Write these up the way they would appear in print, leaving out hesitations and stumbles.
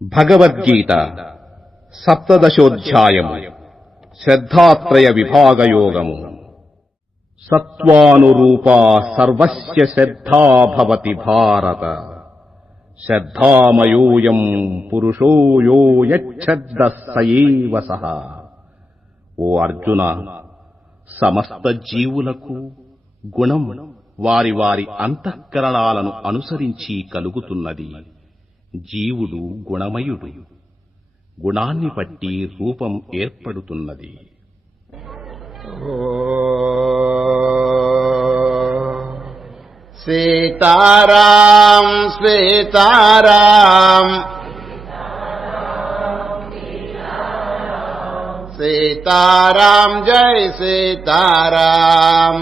భగవద్గీత సప్తదశోధ్యాయము శ్రద్ధాత్రయ విభాగయోగము. సత్వానురూపా సర్వస్య శ్రద్ధా భవతి భారత. శ్రద్ధామయోయం పురుషో యో యచ్ఛద్దః సయేవ సః. ఓ అర్జున, సమస్త జీవులకు గుణం వారి వారి అంతఃకరణాలను అనుసరించి కలుగుతున్నది. జీవుడు గుణమయుడు. గుణాన్ని బట్టి రూపం ఏర్పడుతున్నది. సీతారాం సీతారాం సీతారాం జై సీతారాం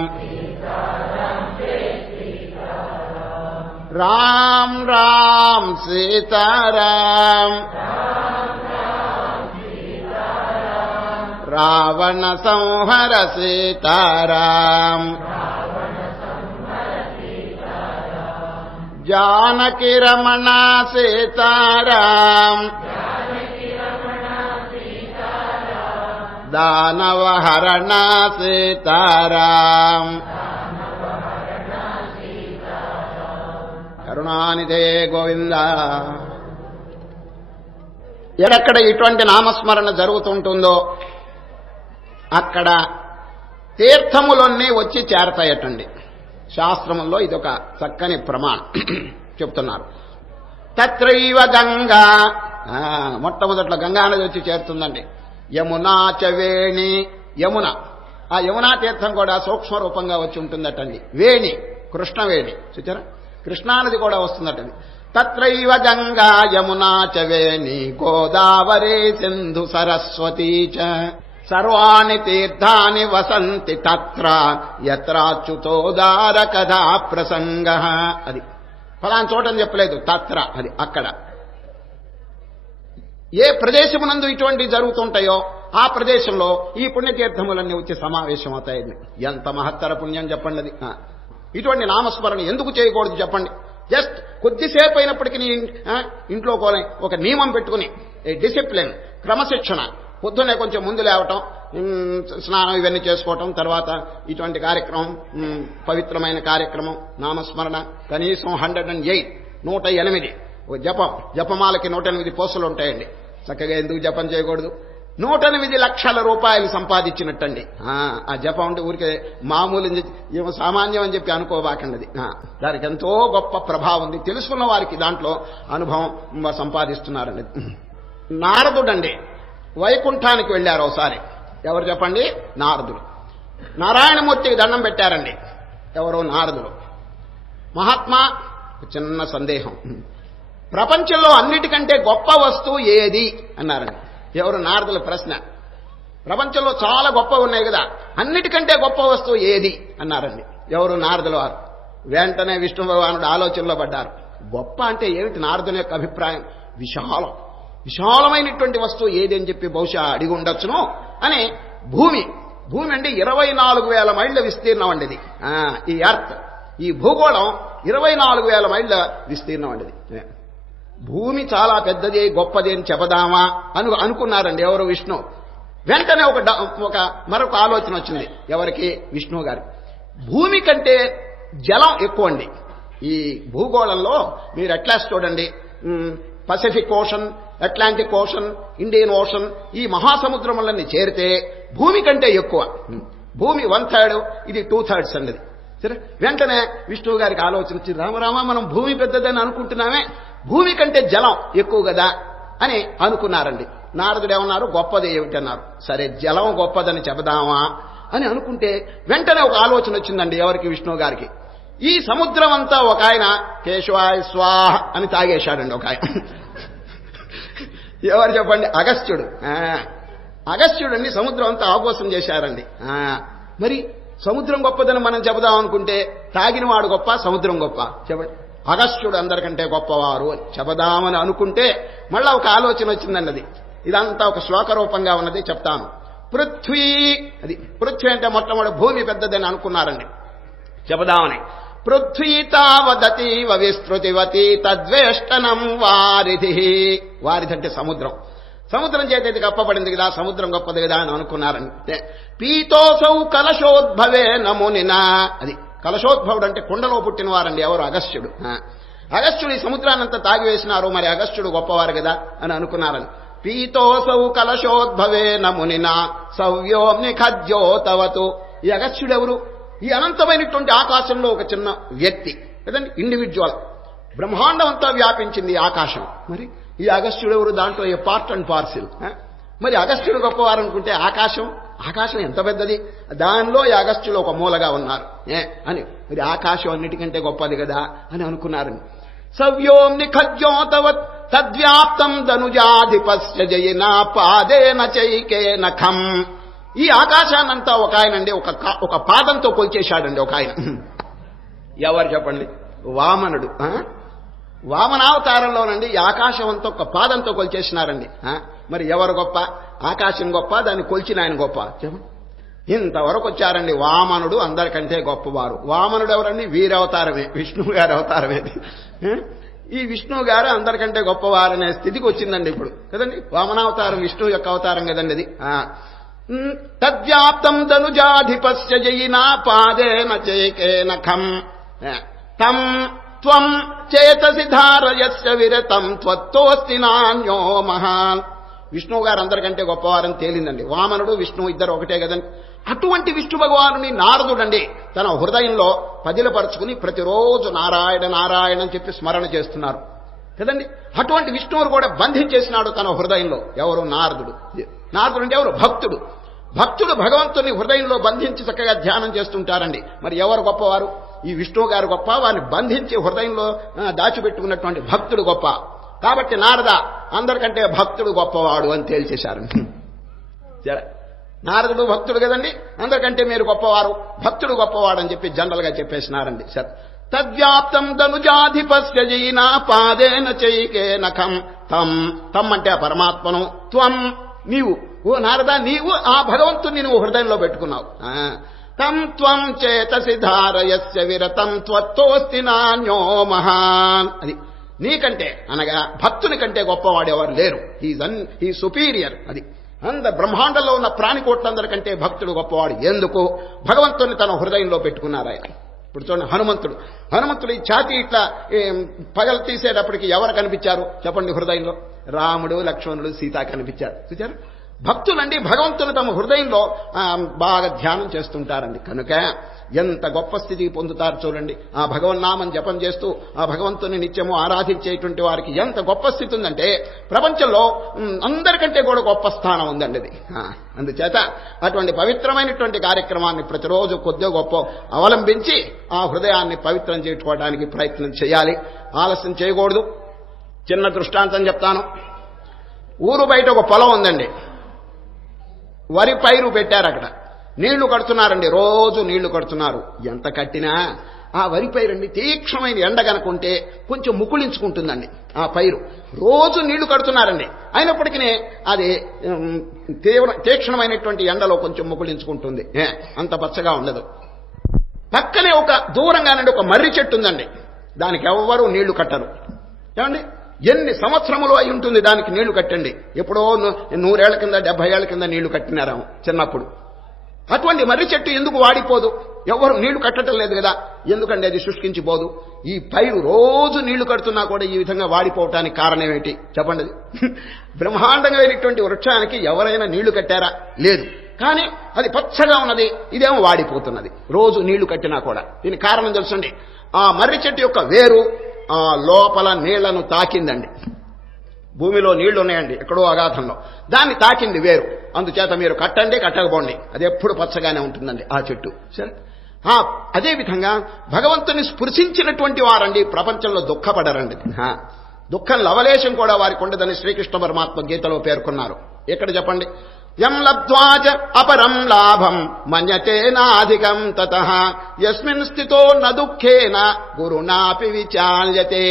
రామ్ రామ్ సీతారాం రావణ సంహర సీతారాం జానకి రమణ సీతారాం దానవ హరణ సీతారాం కరుణానిధే గోవింద. ఎక్కడ ఇటువంటి నామస్మరణ జరుగుతుంటుందో అక్కడ తీర్థములన్నీ వచ్చి చేరతాయటండి. శాస్త్రముల్లో ఇదొక చక్కని ప్రమాణం చెప్తున్నారు. తత్రైవ గంగా, మొట్టమొదట్లో గంగా నది వచ్చి చేరుతుందండి. యమునా చవేణి, యమున, ఆ యమునా తీర్థం కూడా సూక్ష్మ రూపంగా వచ్చి ఉంటుందటండి. వేణి, కృష్ణవేణి, చూచారా, కృష్ణానది కూడా వస్తుందటండి. తత్రైవ గంగా యమునా చవేణి గోదావరి సింధు సరస్వతీ చ సర్వాణి తీర్థాని వసంతి తత్ర యత్రాచ్యుతోదార కథా ప్రసంగ. అది ఫలానా చోటని చెప్పలేదు, తత్ర అది అక్కడ. ఏ ప్రదేశమునందు ఇటువంటివి జరుగుతుంటాయో ఆ ప్రదేశంలో ఈ పుణ్యతీర్థములన్నీ వచ్చి సమావేశం అవుతాయండి. ఎంత మహత్తర పుణ్యం చెప్పండి అది. ఇటువంటి నామస్మరణ ఎందుకు చేయకూడదు చెప్పండి? జస్ట్ కొద్దిసేపు అయినప్పటికీ ఇంట్లో ఒక నియమం పెట్టుకుని, డిసిప్లిన్, క్రమశిక్షణ, పొద్దునే కొంచెం ముందు లేవటం, స్నానం ఇవన్నీ చేసుకోవటం, తర్వాత ఇటువంటి కార్యక్రమం, పవిత్రమైన కార్యక్రమం నామస్మరణ కనీసం 108 జపం, జపమాలకి 108 పోస్టులు ఉంటాయండి. చక్కగా ఎందుకు జపం చేయకూడదు? 108 లక్షల రూపాయలు సంపాదించినట్టండి. ఆ జపం అంటే ఊరికే మామూలు సామాన్యం అని చెప్పి అనుకోబాకండి. దానికి ఎంతో గొప్ప ప్రభావం ఉంది. తెలుసుకున్న వారికి దాంట్లో అనుభవం సంపాదిస్తున్నారండి. నారదుడండి వైకుంఠానికి వెళ్ళారు ఒకసారి. ఎవరు చెప్పండి? నారదుడు. నారాయణమూర్తికి దండం పెట్టారండి. ఎవరో నారదుడు. మహాత్మా, చిన్న సందేహం, ప్రపంచంలో అన్నిటికంటే గొప్ప వస్తువు ఏది అన్నారండి. ఎవరు? నారదుల ప్రశ్న. ప్రపంచంలో చాలా గొప్పవి ఉన్నాయి కదా, అన్నిటికంటే గొప్ప వస్తువు ఏది అన్నారండి. ఎవరు? నారదుల వారు. వెంటనే విష్ణు భగవానుడు ఆలోచనలో పడ్డారు. గొప్ప అంటే ఏమిటి? నారదుని యొక్క అభిప్రాయం విశాలమైనటువంటి వస్తువు ఏది అని చెప్పి బహుశా అడిగి ఉండొచ్చును అని. భూమి అంటే 24,000 మైళ్ళ విస్తీర్ణం అండి ఇది. ఈ ఎర్త్, ఈ భూగోళం 24,000 మైళ్ళ విస్తీర్ణం అండి ఇది. భూమి చాలా పెద్దది, గొప్పది అని చెప్పదామా అనుకున్నారండి ఎవరు? విష్ణు. వెంటనే మరొక ఆలోచన వచ్చింది. ఎవరికి? విష్ణువు గారు. భూమి కంటే జలం ఎక్కువ అండి ఈ భూగోళంలో. మీరు అట్లాస్ చూడండి, Pacific ocean, Atlantic ocean, Indian ocean, ఈ మహాసముద్రములన్నీ చేరితే భూమి కంటే ఎక్కువ. భూమి 1/3, ఇది 2/3 అండి. సరే, వెంటనే విష్ణువు గారికి ఆలోచన వచ్చి, రామరామ, మనం భూమి పెద్దదని అనుకుంటున్నామే, భూమి కంటే జలం ఎక్కువ కదా అని అనుకున్నారండి. నారదుడు ఏమన్నారు? గొప్పది ఏమిటన్నారు. సరే, జలం గొప్పదని చెబదామా అని అనుకుంటే వెంటనే ఒక ఆలోచన వచ్చిందండి. ఎవరికి? విష్ణువు గారికి. ఈ సముద్రం అంతా ఒక ఆయన కేశవాయ స్వాహ అని తాగేశాడండి ఒక ఆయన. ఎవరు చెప్పండి? అగస్త్యుడు. అగస్త్యుడండి సముద్రం అంతా ఆఘోషం చేశారండి. మరి సముద్రం గొప్పదని మనం చెబుదాం అనుకుంటే తాగినవాడు గొప్ప, సముద్రం గొప్ప? చెప్పండి. అగస్త్యుడు అందరికంటే గొప్పవారు అని చెబదామని అనుకుంటే మళ్ళా ఒక ఆలోచన వచ్చిందండి. అది ఇదంతా ఒక శ్లోక రూపంగా ఉన్నది, చెప్తాను. పృథ్వీ, అది పృథ్వీ అంటే మొట్టమొదటి భూమి పెద్దదని అనుకున్నారండి చెబదామని. పృథ్వీతావదతీవ విస్తృతివతి తద్వేష్టనం వారిధి. వారిధి అంటే సముద్రం. సముద్రం చేత ఇది కప్పబడింది కదా, సముద్రం గొప్పది కదా అని అనుకున్నారంటే పీతోసౌ కలశోద్భవే నమునినా. అది కలశోద్భవుడు అంటే కుండలో పుట్టిన వారండి ఎవరు? అగస్త్యుడు. అగస్త్యుడు ఈ సముద్రాన్నంతా తాగివేసినారు, మరి అగస్త్యుడు గొప్పవారు కదా అని అనుకున్నారని. పీతోసౌ కలశోద్భవే నమునినా సవ్యోమ్ని ఖద్యోతవతు. ఈ అగస్త్యుడు ఎవరు? ఈ అనంతమైనటువంటి ఆకాశంలో ఒక చిన్న వ్యక్తి కదండి, ఇండివిజువల్. బ్రహ్మాండం అంతా వ్యాపించింది ఆకాశం. మరి ఈ అగస్త్యుడు ఎవరు? దాంట్లో ఏ పార్ట్ అండ్ పార్సిల్. మరి అగస్త్యుడు గొప్పవారు అనుకుంటే ఆకాశం ఎంత పెద్దది, దానిలో ఈ అగస్త్యులు ఒక మూలగా ఉన్నారు అని. మరి ఆకాశం అన్నిటికంటే గొప్పది కదా అని అనుకున్నారని. సవ్యోమ్ని ఖద్యోతవత్ తద్వ్యాప్తం ధనుజాధిపస్య జయినా పాదేన చైకేన ఖం. ఈ ఆకాశాన్నంతా ఒక ఆయనండి ఒక పాదంతో కొలిచేశాడండి ఒక ఆయన. ఎవరు చెప్పండి? వామనుడు. వామనావతారంలోనండి ఈ ఆకాశం అంతా ఒక పాదంతో కొలిచేసినారండి. మరి ఎవరు గొప్ప? ఆకాశం గొప్ప, దాన్ని కొలిచిన ఆయన గొప్ప? చెప్పండి. ఇంతవరకు వచ్చారండి. వామనుడు అందరికంటే గొప్పవారు. వామనుడు ఎవరండి? వీరవతారమే, విష్ణువు గారి అవతారమే. ఈ విష్ణువు గారు అందరికంటే గొప్పవారనే స్థితికి వచ్చిందండి ఇప్పుడు కదండి. వామనావతారం విష్ణువు యొక్క అవతారం కదండి అది. తద్వ్యాప్తం ధనుజాధిపస్య జయినా పాదేన చైకేన ఖం తం త్వం చేతసి ధారయస్య విరతం త్వత్తోస్తి నాన్యో మహాన్. విష్ణువు గారు అందరికంటే గొప్పవారని తేలిందండి. వామనుడు విష్ణువు ఇద్దరు ఒకటే కదండి. అటువంటి విష్ణు భగవానుని నారదుడండి తన హృదయంలో పదిలపరుచుకుని ప్రతిరోజు నారాయణ నారాయణ అని చెప్పి స్మరణ చేస్తున్నారు కదండి. అటువంటి విష్ణువును కూడా బంధించేసినాడు తన హృదయంలో. ఎవరు? నారదుడు. నారదుడు అంటే ఎవరు? భక్తుడు. భక్తుడు భగవంతుని హృదయంలో బంధించి చక్కగా ధ్యానం చేస్తుంటారండి. మరి ఎవరు గొప్పవారు? ఈ విష్ణువు గారు గొప్ప, వారిని బంధించి హృదయంలో దాచిపెట్టుకున్నటువంటి భక్తుడు గొప్ప. కాబట్టి నారద అందరికంటే భక్తుడు గొప్పవాడు అని తేల్చేశారు. నారదుడు భక్తుడు కదండి, అందరికంటే మీరు గొప్పవారు, భక్తుడు గొప్పవాడు అని చెప్పి జనరల్ గా చెప్పేసినారండి. సరే, తద్వ్యాప్తం ధనుజాధిపస్య జయినా పాదేన చైకేన ఖం తం. తం అంటే ఆ పరమాత్మను, త్వం నీవు, ఓ నారద నీవు ఆ భగవంతుని నువ్వు హృదయంలో పెట్టుకున్నావు. తం త్వం చేతసి ధారయస్య విరతం త్వత్తోస్తి నాన్యో మహాన్. అది నీకంటే అనగా భక్తుని కంటే గొప్పవాడెవరు లేరు. He superior. అది బ్రహ్మాండంలో ఉన్న ప్రాణికోట్లందరికంటే భక్తుడు గొప్పవాడు. ఎందుకు? భగవంతుని తన హృదయంలో పెట్టుకున్నారు ఆయన. ఇప్పుడు చూడండి, హనుమంతుడు ఈ ఛాతీ ఇట్లా పగలు తీసేటప్పటికి ఎవరు కనిపించారు చెప్పండి? హృదయంలో రాముడు, లక్ష్మణుడు, సీత కనిపించారు. చూచారు? భక్తులండి భగవంతుని తమ హృదయంలో బాగా ధ్యానం చేస్తుంటారండి. కనుక ఎంత గొప్ప స్థితికి పొందుతారు చూడండి. ఆ భగవన్నామం జపం చేస్తూ ఆ భగవంతుని నిత్యము ఆరాధించేటువంటి వారికి ఎంత గొప్ప స్థితి ఉందంటే ప్రపంచంలో అందరికంటే కూడా గొప్ప స్థానం ఉందండి అది. అందుచేత అటువంటి పవిత్రమైనటువంటి కార్యక్రమాన్ని ప్రతిరోజు కొద్దిగా గొప్ప అవలంబించి ఆ హృదయాన్ని పవిత్రం చేసుకోవడానికి ప్రయత్నం చేయాలి. ఆలస్యం చేయకూడదు. చిన్న దృష్టాంతం చెప్తాను. ఊరు బయట ఒక పొలం ఉందండి. వరి పైరు పెట్టారు. అక్కడ నీళ్లు కడుతున్నారండి. రోజు నీళ్లు కడుతున్నారు. ఎంత కట్టినా ఆ వరి పైరండి తీక్షణమైన ఎండ కనుకుంటే కొంచెం ముకుళించుకుంటుందండి ఆ పైరు. రోజు నీళ్లు కడుతున్నారండి, అయినప్పటికీ అది తీక్షణమైనటువంటి ఎండలో కొంచెం ముకుళించుకుంటుంది, అంత పచ్చగా ఉండదు. పక్కనే ఒక దూరంగానండి ఒక మర్రి చెట్టు ఉందండి. దానికి ఎవ్వరూ నీళ్లు కట్టరు. ఏమండి, ఎన్ని సంవత్సరములు అయి ఉంటుంది దానికి నీళ్లు కట్టండి. ఎప్పుడో 100 ఏళ్ల కింద 70 ఏళ్ల కింద నీళ్లు కట్టినారాము చిన్నప్పుడు. అటువంటి మర్రి చెట్టు ఎందుకు వాడిపోదు? ఎవరు నీళ్లు కట్టడం లేదు కదా. ఎందుకంటే అది శుష్కించిపోదు. ఈ పైరు రోజు నీళ్లు కడుతున్నా కూడా ఈ విధంగా వాడిపోవటానికి కారణం ఏంటి చెప్పండి? బ్రహ్మాండంగా వృక్షానికి ఎవరైనా నీళ్లు కట్టారా? లేదు. కానీ అది పచ్చగా ఉన్నది, ఇదేమో వాడిపోతున్నది రోజు నీళ్లు కట్టినా కూడా. దీనికి కారణం తెలుసండి, ఆ మర్రి చెట్టు యొక్క వేరు ఆ లోపల నీళ్లను తాకిందండి. భూమిలో నీళ్లు ఉన్నాయండి ఎక్కడో అగాధంలో, దాన్ని తాకింది వేరు. అందుచేత మీరు కట్టండి కట్టకపోండి, అది ఎప్పుడు పచ్చగానే ఉంటుందండి ఆ చెట్టు. సరే, అదేవిధంగా భగవంతుని స్పృశించినటువంటి వారండి ప్రపంచంలో దుఃఖపడరండి. దుఃఖం లవలేశం కూడా వారికి ఉండదని శ్రీకృష్ణ పరమాత్మ గీతలో పేర్కొన్నారు. ఎక్కడ చెప్పండి? యం లబ్ధ్వాచ అపరం లాభం మన్యతే నాధికం తతః యస్మిన్ స్థితో న దుఃఖేన గురునాపి విచాల్యతే.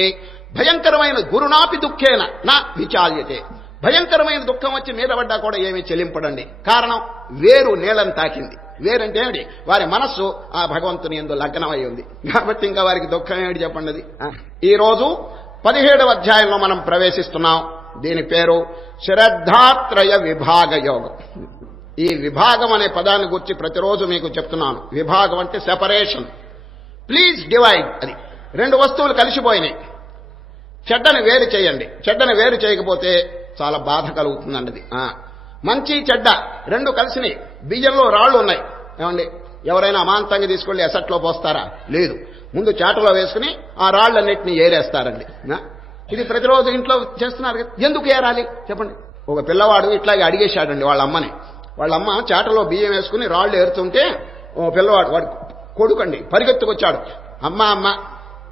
భయంకరమైన గురునాపి దుఃఖేన నా విచాల్యతే. భయంకరమైన దుఃఖం వచ్చి మీద పడ్డా కూడా ఏమీ చెలింపడండి. కారణం వేరు నీళ్లను తాకింది. వేరంటే ఏమిటి? వారి మనస్సు ఆ భగవంతుని యందు లగ్నమై ఉంది కాబట్టి ఇంకా వారికి దుఃఖం ఏమిటి చెప్పండి అది. ఈ రోజు 17వ అధ్యాయంలో మనం ప్రవేశిస్తున్నాం. దీని పేరు శ్రద్ధాత్రయ విభాగ యోగం. ఈ విభాగం అనే పదాన్ని గురించి ప్రతిరోజు మీకు చెప్తున్నాను. విభాగం అంటే సెపరేషన్. Please divide. అది 2 వస్తువులు కలిసిపోయినాయి. చెడ్డని వేరు చేయండి. చెడ్డని వేరు చేయకపోతే చాలా బాధ కలుగుతుందండి. అది మంచి చెడ్డ 2 కలిసినాయి. బియ్యంలో రాళ్లు ఉన్నాయి. ఏమండి, ఎవరైనా అమాంతంగా తీసుకెళ్లి ఎసట్లో పోస్తారా? లేదు. ముందు చాటలో వేసుకుని ఆ రాళ్లన్నింటినీ ఏరేస్తారండి. ఇది ప్రతిరోజు ఇంట్లో చేస్తున్నారు. ఎందుకు ఏరాలి చెప్పండి? ఒక పిల్లవాడు ఇట్లాగే అడిగేశాడండి వాళ్ళ అమ్మని. వాళ్ళ అమ్మ చాటలో బియ్యం వేసుకుని రాళ్లు ఏరుతుంటే ఓ పిల్లవాడు, వాడు కొడుకండి, పరిగెత్తుకొచ్చాడు. అమ్మ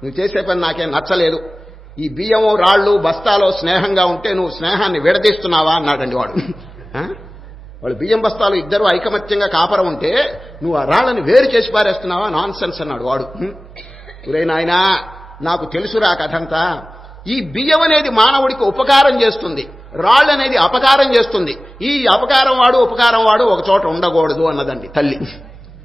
నువ్వు చేసే పని నాకేం నచ్చలేదు. ఈ బియ్యము రాళ్లు బస్తాలో స్నేహంగా ఉంటే నువ్వు స్నేహాన్ని విడదీస్తున్నావా అన్నాడండి వాడు. వాళ్ళు బియ్యం బస్తాలు ఇద్దరు ఐకమత్యంగా కాపరం ఉంటే నువ్వు ఆ రాళ్లను వేరు చేసి పారేస్తున్నావా? నాన్ సెన్స్ అన్నాడు వాడు. ఒరే నాయనా, నాకు తెలుసురా కథంతా. ఈ బియ్యం అనేది మానవుడికి ఉపకారం చేస్తుంది, రాళ్ళు అనేది అపకారం చేస్తుంది. ఈ అపకారం వాడు ఉపకారం వాడు ఒక చోట ఉండకూడదు అన్నదండి తల్లి.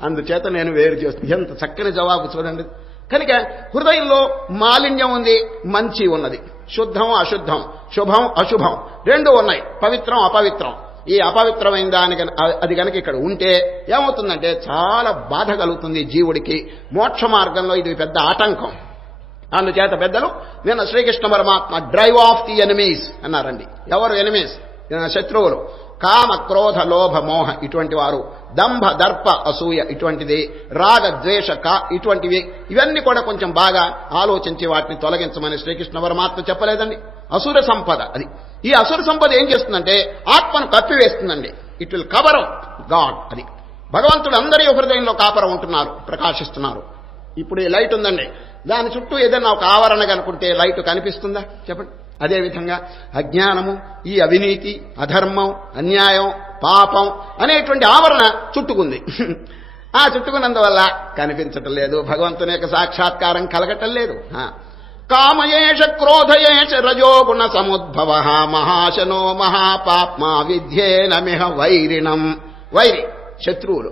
అందుచేత నేను వేరు చేస్తుంది. ఎంత చక్కని జవాబు చూడండి. కనుక హృదయంలో మాలిన్యం ఉంది, మంచి ఉన్నది, శుద్ధం అశుద్ధం, శుభం అశుభం 2 ఉన్నాయి, పవిత్రం అపవిత్రం. ఈ అపవిత్రమైన దాని అది కనుక ఇక్కడ ఉంటే ఏమవుతుందంటే చాలా బాధ కలుగుతుంది జీవుడికి. మోక్ష మార్గంలో ఇది పెద్ద ఆటంకం. అందుచేత పెద్దలు నిన్న శ్రీకృష్ణ పరమాత్మ డ్రైవ్ ఆఫ్ ది ఎనిమీస్ అన్నారండి. ఎవరు ఎనిమీస్? శత్రువులు. కామ క్రోధ లోభ మోహ ఇటువంటి వారు, దంభ దర్ప అసూయ ఇటువంటిది, రాగ ద్వేష ఇటువంటివి, ఇవన్నీ కూడా కొంచెం బాగా ఆలోచించి వాటిని తొలగించమని శ్రీకృష్ణ పరమాత్మ చెప్పలేదండి. అసుర సంపద అది. ఈ అసుర సంపద ఏం చేస్తుందంటే ఆత్మను కప్పివేస్తుందండి. It will cover up God. అది భగవంతుడు అందరి హృదయంలో కాపరం ఉంటున్నారు, ప్రకాశిస్తున్నారు. ఇప్పుడు ఈ లైట్ ఉందండి, దాని చుట్టూ ఏదైనా ఒక ఆవరణ కనుకుంటే లైట్ కనిపిస్తుందా చెప్పండి? అదేవిధంగా అజ్ఞానము, ఈ అవినీతి, అధర్మం, అన్యాయం, పాపం అనేటువంటి ఆవరణ చుట్టుకుంది. ఆ చుట్టుకున్నందువల్ల కనిపించటం లేదు, భగవంతుని యొక్క సాక్షాత్కారం కలగటం లేదు. కామయేష క్రోధయేష రజోగుణ సముద్భవ మహాశనో మహాపాప్మా విద్యేనమిహ వైరిణం. వైరి శత్రువులు.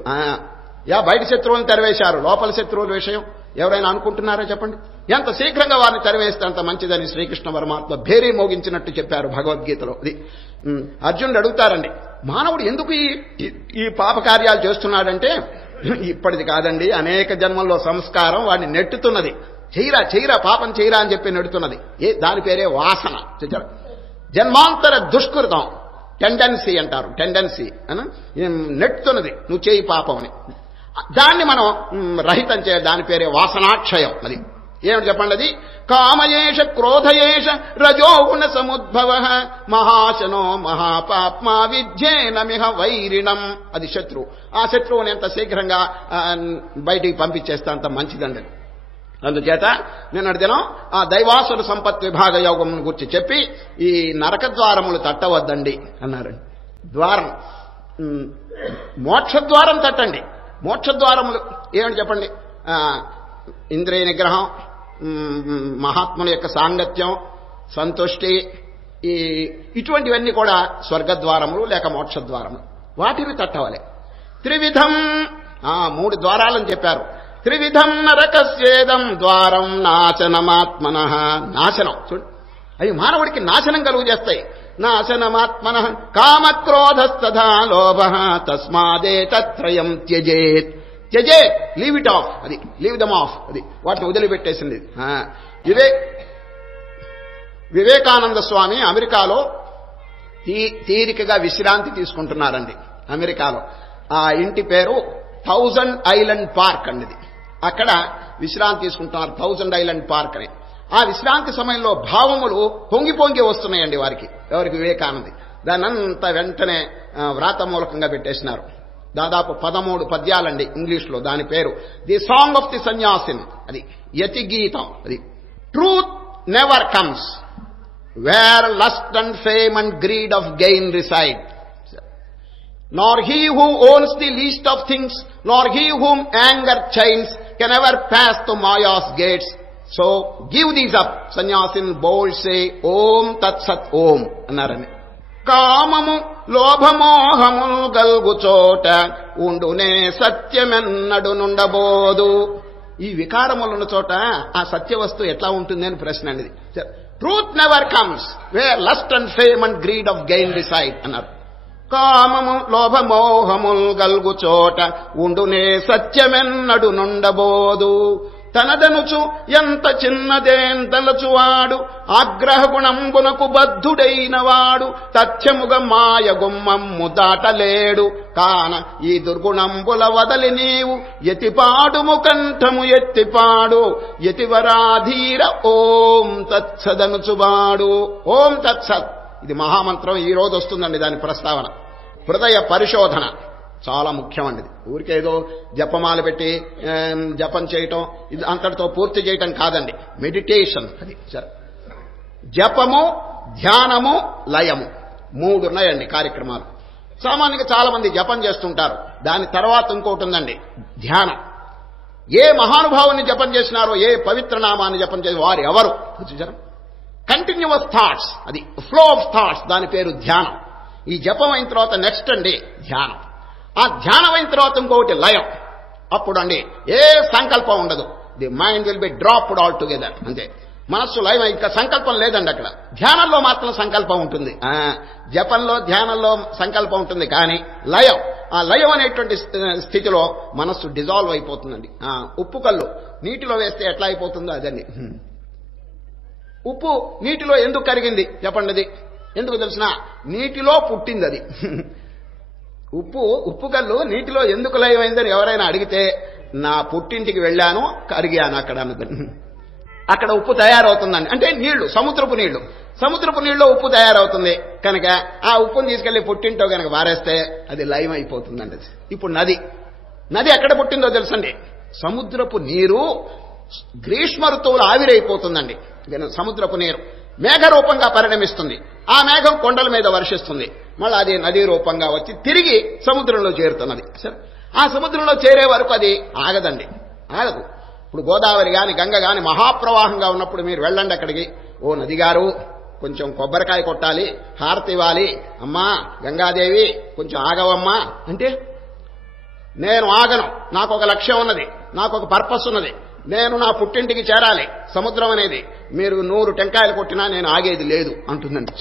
బయట శత్రువులను తెరవేశారు, లోపల శత్రువుల విషయం ఎవరైనా అనుకుంటున్నారా చెప్పండి? ఎంత శీఘ్రంగా వారిని తరివేస్తే అంత మంచిదని శ్రీకృష్ణ పరమాత్మ భేరీ మోగించినట్టు చెప్పారు భగవద్గీతలో. అది అర్జునుడు అడుగుతారండి, మానవుడు ఎందుకు ఈ పాపకార్యాలు చేస్తున్నాడంటే, ఇప్పటిది కాదండి, అనేక జన్మల్లో సంస్కారం వాడిని నెట్టుతున్నది. చెయ్యరా పాపం చెయ్యరా అని చెప్పి నెడుతున్నది. దాని పేరే వాసన. జన్మాంతర దుష్కృతం, టెండెన్సీ అంటారు. టెండెన్సీ అని నెట్టుతున్నది, నువ్వు చేయి పాపం అని. దాన్ని మనం రహితం చేయాలి. దాని పేరే వాసనాక్షయం. అది ఏమిటి చెప్పండి? అది కామయేష క్రోధయేష రజోగుణ సముద్భవ మహాశనో మహాపాప్మా విద్యేనమిహ వైరిణం. అది శత్రువు. ఆ శత్రువుని ఎంత శీఘ్రంగా బయటికి పంపించేస్తే అంత మంచిదండి. అందుచేత నిన్నటి దినం ఆ దైవాసుర సంపత్ విభాగ యోగం గురించి చెప్పి ఈ నరక ద్వారములు తట్టవద్దండి అన్నారండి. ద్వారం, మోక్షద్వారం తట్టండి. మోక్షద్వారములు ఏమిటి చెప్పండి? ఇంద్రియ నిగ్రహం, మహాత్ముని యొక్క సాంగత్యం, సంతుష్టి, ఇటువంటివన్నీ కూడా స్వర్గద్వారములు లేక మోక్షద్వారములు. వాటిని తట్టవాలి. త్రివిధం, 3 ద్వారాలని చెప్పారు. త్రివిధం నరకస్యేదం ద్వారం నాశనమాత్మన. నాశనం చూడు, అవి మానవుడికి నాశనం కలుగు చేస్తాయి. నాశనమాత్మన కామక్రోధస్తథా లోభ తస్మాదేతత్రయం త్యజేత్. త్యజేత్, లీవ్ ఇట్ ఆఫ్. అది లీవ్ దమ్ ఆఫ్. అది వాటిని వదిలిపెట్టేసింది. వివేకానంద స్వామి అమెరికాలో తీరికగా విశ్రాంతి తీసుకుంటున్నారండి. అమెరికాలో ఆ ఇంటి పేరు 1000 ఐలాండ్ పార్క్ అండి. అక్కడ విశ్రాంతి తీసుకుంటున్నారు, 1000 ఐలాండ్ పార్క్ అని. ఆ విశ్రాంతి సమయంలో భావములు పొంగి వస్తున్నాయండి వారికి. ఎవరికి? వివేకానంది. దాన్నంతా వెంటనే వ్రాతమూలకంగా పెట్టేసినారు. దాదాపు 13 పద్యాలండి ఇంగ్లీష్లో. దాని పేరు the song of the Sannyasin. అది యతి గీతం. అది truth never comes where lust and fame and greed of gain reside. Nor he who owns the least of things, nor he whom anger chains, can ever pass to Maya's gates. So give these up. Sannyasin bold say, Om Tat Sat Om అన్నారని. కామము లోభమోహములు గల్గు చోట ఉండునే సత్యమెన్నడు నుండబోదు. ఈ వికారములున్న చోట ఆ సత్య వస్తువు ఎట్లా ఉంటుంది అని ప్రశ్న అనేది. Truth never comes where lust and fame and greed of gain decide అన్నారు. కామము లోభమోహముల్ గల్గు చోట ఉండునే సత్యమెన్నడు నుండబోదు. తనదనుచు ఎంత చిన్నదేంతలచువాడు ఆగ్రహ గుణంబునకు బద్ధుడైన వాడు తథ్యముగ మాయ గుమ్మమ్ము దాటలేడు. కాన ఈ దుర్గుణంబుల వదలి నీవు యతిపాడుము కంఠము ఎత్తిపాడు యతివరాధీర ఓం తత్సదనుచువాడు. ఓం తత్సత్ ఇది మహామంత్రం. ఈ రోజు వస్తుందండి దాని ప్రస్తావన. హృదయ పరిశోధన చాలా ముఖ్యమండి. ఊరికేదో జపమాల పెట్టి జపం చేయటం ఇది అంతటితో పూర్తి చేయటం కాదండి. మెడిటేషన్ అది. సరే, జపము, ధ్యానము, లయము 3 ఉన్నాయండి కార్యక్రమాలు. సామాన్యంగా చాలా మంది జపం చేస్తుంటారు. దాని తర్వాత ఇంకోటి ఉందండి, ధ్యానం. ఏ మహానుభావుని జపం చేసినారో, ఏ పవిత్ర నామాన్ని జపం చేసి వారు ఎవరు చూసారా? కంటిన్యూస్ థాట్స్, అది ఫ్లో ఆఫ్ థాట్స్, దాని పేరు ధ్యానం. ఈ జపం అయిన తర్వాత నెక్స్ట్ అండి ధ్యానం. ఆ ధ్యానం అయిన తర్వాత ఇంకొకటి లయం. అప్పుడు అండి ఏ సంకల్పం ఉండదు. The mind will be dropped all together. అంతే, మనస్సు లయం. ఇంకా సంకల్పం లేదండి అక్కడ. ధ్యానంలో మాత్రం సంకల్పం ఉంటుంది. జపంలో ధ్యానంలో సంకల్పం ఉంటుంది. కానీ లయం, ఆ లయం అనేటువంటి స్థితిలో మనస్సు డిజాల్వ్ అయిపోతుందండి. ఉప్పు కళ్ళు నీటిలో వేస్తే ఎట్లా అయిపోతుందో అదండి. ఉప్పు నీటిలో ఎందుకు కరిగింది చెప్పండి? అది ఎందుకు తెలిసిన? నీటిలో పుట్టింది అది. ఉప్పు కళ్ళు నీటిలో ఎందుకు లయమైందని ఎవరైనా అడిగితే నా పుట్టింటికి వెళ్ళాను, కరిగాను అక్కడ అన్నది. అక్కడ ఉప్పు తయారవుతుందండి. అంటే నీళ్లు, సముద్రపు నీళ్లు ఉప్పు తయారవుతుంది కనుక ఆ ఉప్పును తీసుకెళ్లి పుట్టింటో కనుక వారేస్తే అది లయం అయిపోతుందండి. ఇప్పుడు నది ఎక్కడ పుట్టిందో తెలుసండి? సముద్రపు నీరు గ్రీష్మ ఋతువులు ఆవిరైపోతుందండి. సముద్రపు నీరు మేఘ రూపంగా పరిణమిస్తుంది. ఆ మేఘం కొండల మీద వర్షిస్తుంది. మళ్ళీ అది నదీ రూపంగా వచ్చి తిరిగి సముద్రంలో చేరుతున్నది. సరే, ఆ సముద్రంలో చేరే వరకు అది ఆగదండి, ఆగదు. ఇప్పుడు గోదావరి గాని గంగ గాని మహాప్రవాహంగా ఉన్నప్పుడు మీరు వెళ్ళండి అక్కడికి. ఓ నది గారు కొంచెం కొబ్బరికాయ కొట్టాలి, హారతి ఇవ్వాలి, అమ్మా గంగాదేవి కొంచెం ఆగవమ్మా అంటే, నేను ఆగను, నాకు ఒక లక్ష్యం ఉన్నది, నాకు ఒక పర్పస్ ఉన్నది, నేను నా పుట్టింటికి చేరాలి. సముద్రం అనేది మీరు 100 టెంకాయలు కొట్టినా నేను ఆగేది లేదు అంటుందండి.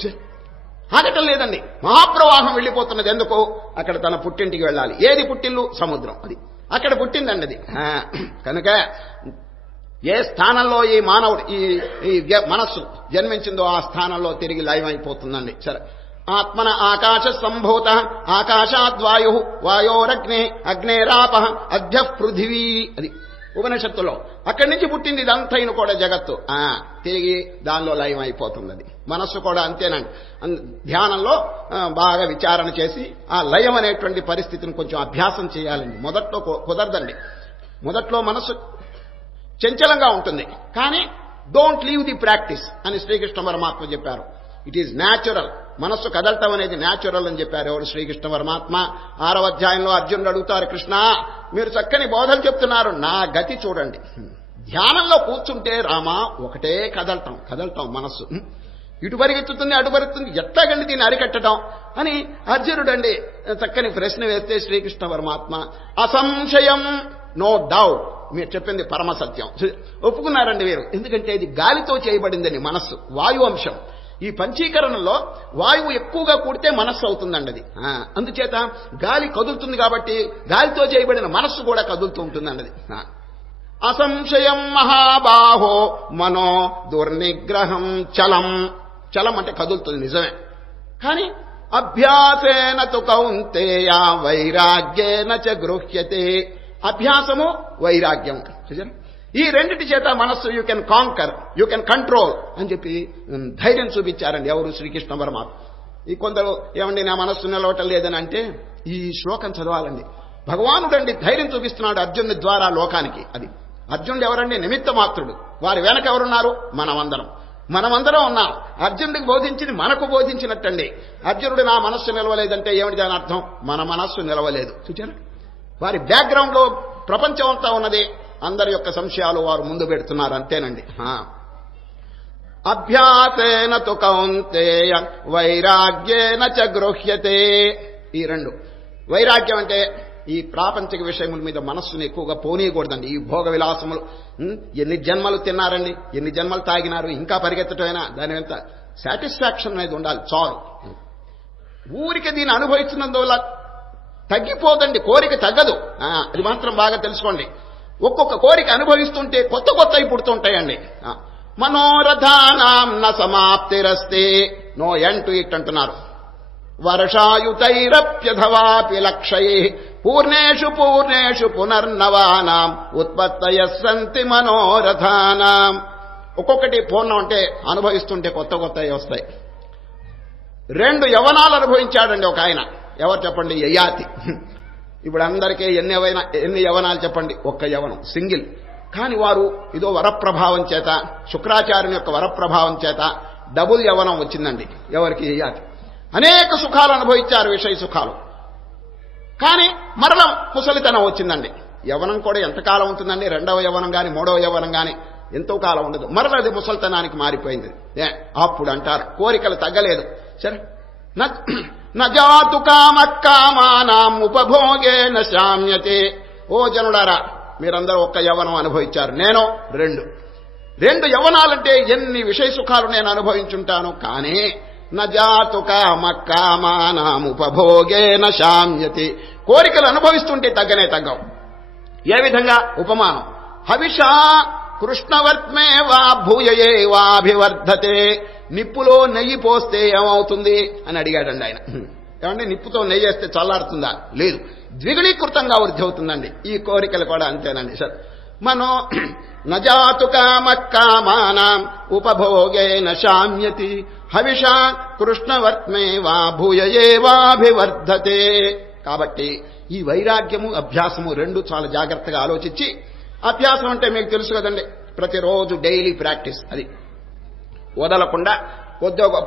ఆగటం లేదండి, మహాప్రవాహం వెళ్ళిపోతున్నది. ఎందుకు? అక్కడ తన పుట్టింటికి వెళ్ళాలి. ఏది పుట్టిల్లు? సముద్రం. అది అక్కడ పుట్టిందండి అది. కనుక ఏ స్థానంలో ఈ మానవుడు ఈ మనస్సు జన్మించిందో ఆ స్థానంలో తిరిగి లయమైపోతుందండి. సరే, ఆత్మన ఆకాశ సంభూత ఆకాశాద్వాయు వాయోరగ్నే అగ్నేరాప అద్య పృథివీ. అది ఉపనిషత్తులో అక్కడి నుంచి పుట్టింది ఇదంతైన కూడా జగత్తు. తిరిగి దానిలో లయం అయిపోతుంది. అది మనస్సు కూడా అంతేనండి. ధ్యానంలో బాగా విచారణ చేసి ఆ లయం అనేటువంటి పరిస్థితిని కొంచెం అభ్యాసం చేయాలండి. మొదట్లో కుదరదండి. మొదట్లో మనస్సు చంచలంగా ఉంటుంది. కానీ డోంట్ లీవ్ ది ప్రాక్టీస్ అని శ్రీకృష్ణ పరమాత్మ చెప్పారు. It is natural. మనస్సు కదలటం అనేది న్యాచురల్ అని చెప్పారు ఎవరు? శ్రీకృష్ణ పరమాత్మ. 6వ అధ్యాయంలో అర్జునుడు అడుగుతారు, కృష్ణ మీరు చక్కని బోధలు చెప్తున్నారు, నా గతి చూడండి. ధ్యానంలో కూర్చుంటే రామా ఒకటే కదలటం మనస్సు. ఇటు పరిగెత్తుతుంది, అటు పరిగెత్తుంది, ఎట్లాగండి దీన్ని అరికట్టడం అని అర్జునుడు అండి చక్కని ప్రశ్న వేస్తే శ్రీకృష్ణ పరమాత్మ అసంశయం, నో డౌట్, మీరు చెప్పింది పరమ సత్యం ఒప్పుకున్నారండి వీరు. ఎందుకంటే ఇది గాలితో చేయబడిందని మనస్సు, వాయు అంశం. ఈ పంచీకరణలో వాయువు ఎక్కువగా కూడితే మనస్సు అవుతుందండి అది. అందుచేత గాలి కదులుతుంది కాబట్టి గాలితో చేయబడిన మనస్సు కూడా కదులుతూ ఉంటుందండి అది. అసంశయం మహాబాహో మనో దుర్నిగ్రహం చలం అంటే కదులుతుంది నిజమే. కానీ అభ్యాసేన తు కౌంతేయ వైరాగ్యేన చ గృహ్యతే. అభ్యాసము వైరాగ్యం ఈ రెండిటి చేత మనస్సు you can canker, you can control అని చెప్పి ధైర్యం చూపించారండి ఎవరు? శ్రీకృష్ణ పరమాత్మ. ఈ కొందరు ఏమండి నా మనస్సు నిలవటం లేదని అంటే ఈ శ్లోకం చదవాలండి. భగవానుడండి ధైర్యం చూపిస్తున్నాడు అర్జునుడి ద్వారా లోకానికి. అది అర్జునుడు ఎవరండి? నిమిత్త మాత్రుడు. వారి వెనక ఎవరున్నారు? మనమందరం ఉన్నాం. అర్జునుడికి బోధించింది మనకు బోధించినట్టండి. అర్జునుడు నా మనస్సు నిలవలేదంటే ఏమిటి దాని అర్థం? మన మనస్సు నిలవలేదు. చూచారు? వారి బ్యాక్గ్రౌండ్ లో ప్రపంచం అంతా ఉన్నది. అందరి యొక్క సంశయాలు వారు ముందు పెడుతున్నారు అంతేనండి. అభ్యాసేన తు కౌంతేయ వైరాగ్యేన చ గృహ్యతే. ఈ రెండు. వైరాగ్యం అంటే ఈ ప్రాపంచిక విషయముల మీద మనస్సును ఎక్కువగా పోనీయకూడదండి. ఈ భోగ విలాసములు ఎన్ని జన్మలు తిన్నారండి, ఎన్ని జన్మలు తాగినారు, ఇంకా పరిగెత్తటమైనా దాని ఎంత సాటిస్ఫాక్షన్ అనేది ఉండాలి చాలు. ఊరికి దీన్ని అనుభవిస్తున్నందువల్ల తగ్గిపోదండి, కోరిక తగ్గదు. అది మాత్రం బాగా తెలుసుకోండి. ఒక్కొక్క కోరిక అనుభవిస్తుంటే కొత్త కొత్తవి పుడుతుంటాయండి. మనోరథానాం న సమాప్తిరస్తే, నో ఎండ్ టు ఇట్ అంటున్నారు. వర్షాయుతైరప్యధవాపి లక్షయే పూర్ణేషు పూర్ణేషు పునర్నవానాం ఉత్పత్తయః సంతి మనోరథానాం. ఒక్కొక్కటి పూర్ణం అంటే అనుభవిస్తుంటే కొత్త కొత్తవి వస్తాయి. 2 యవనాలు అనుభవించాడండి ఒక ఆయన. ఎవరు చెప్పండి? యయాతి. ఇప్పుడు అందరికీ ఎన్ని యవనాలు చెప్పండి? ఒక్క యవనం, సింగిల్. కానీ వారు ఇదో వరప్రభావం చేత, శుక్రాచార్యుని యొక్క వరప్రభావం చేత డబుల్ యవనం వచ్చిందండి. ఎవరికి? యయాతి. అనేక సుఖాలు అనుభవించారు, విషయ సుఖాలు. కానీ మరల ముసలితనం వచ్చిందండి. యవనం కూడా ఎంతకాలం ఉంటుందండి? 2వ యవనం కానీ 3వ యవనం కానీ ఎంతో కాలం ఉండదు. మరల అది ముసలితనానికి మారిపోయింది. అప్పుడు అంటారు కోరికలు తగ్గలేదు. సరే, నజాతు కామకామానాం ఉపభోగేన శామ్యతే. ఓ జనుడారా, మీరందరూ ఒక్క యవనం అనుభవించారు, నేను 2 యవనాలంటే ఎన్ని విషయ సుఖాలు నేను అనుభవించుంటాను. కానీ నజాతు కామకామానాం ఉపభోగేన శామ్యతే. కోరికలు అనుభవిస్తుంటే తగ్గనే తగ్గవు. ఏ విధంగా? ఉపమానం. హవిషా కృష్ణవర్త్మే వా భూయయే వాభివర్ధతే. నిప్పులో నెయ్యి పోస్తే ఏమవుతుంది అని అడిగాడండి ఆయన. ఏమంటే నిప్పుతో నెయ్యి వేస్తే చల్లారుతుందా? లేదు, ద్విగుణీకృతంగా వృద్ధి అవుతుందండి. ఈ కోరికలు కూడా అంతేనండి. సార్, మనో నజాతు కామకామానాం ఉపభోగేన శామ్యతి హవిషా కృష్ణవర్త్మే వా భూయయే వాభివర్ధతే. కాబట్టి ఈ వైరాగ్యము అభ్యాసము 2 చాలా జాగ్రత్తగా ఆలోచించి, అభ్యాసం అంటే మీకు తెలుసు కదండి, ప్రతిరోజు డైలీ ప్రాక్టీస్. అది వదలకుండా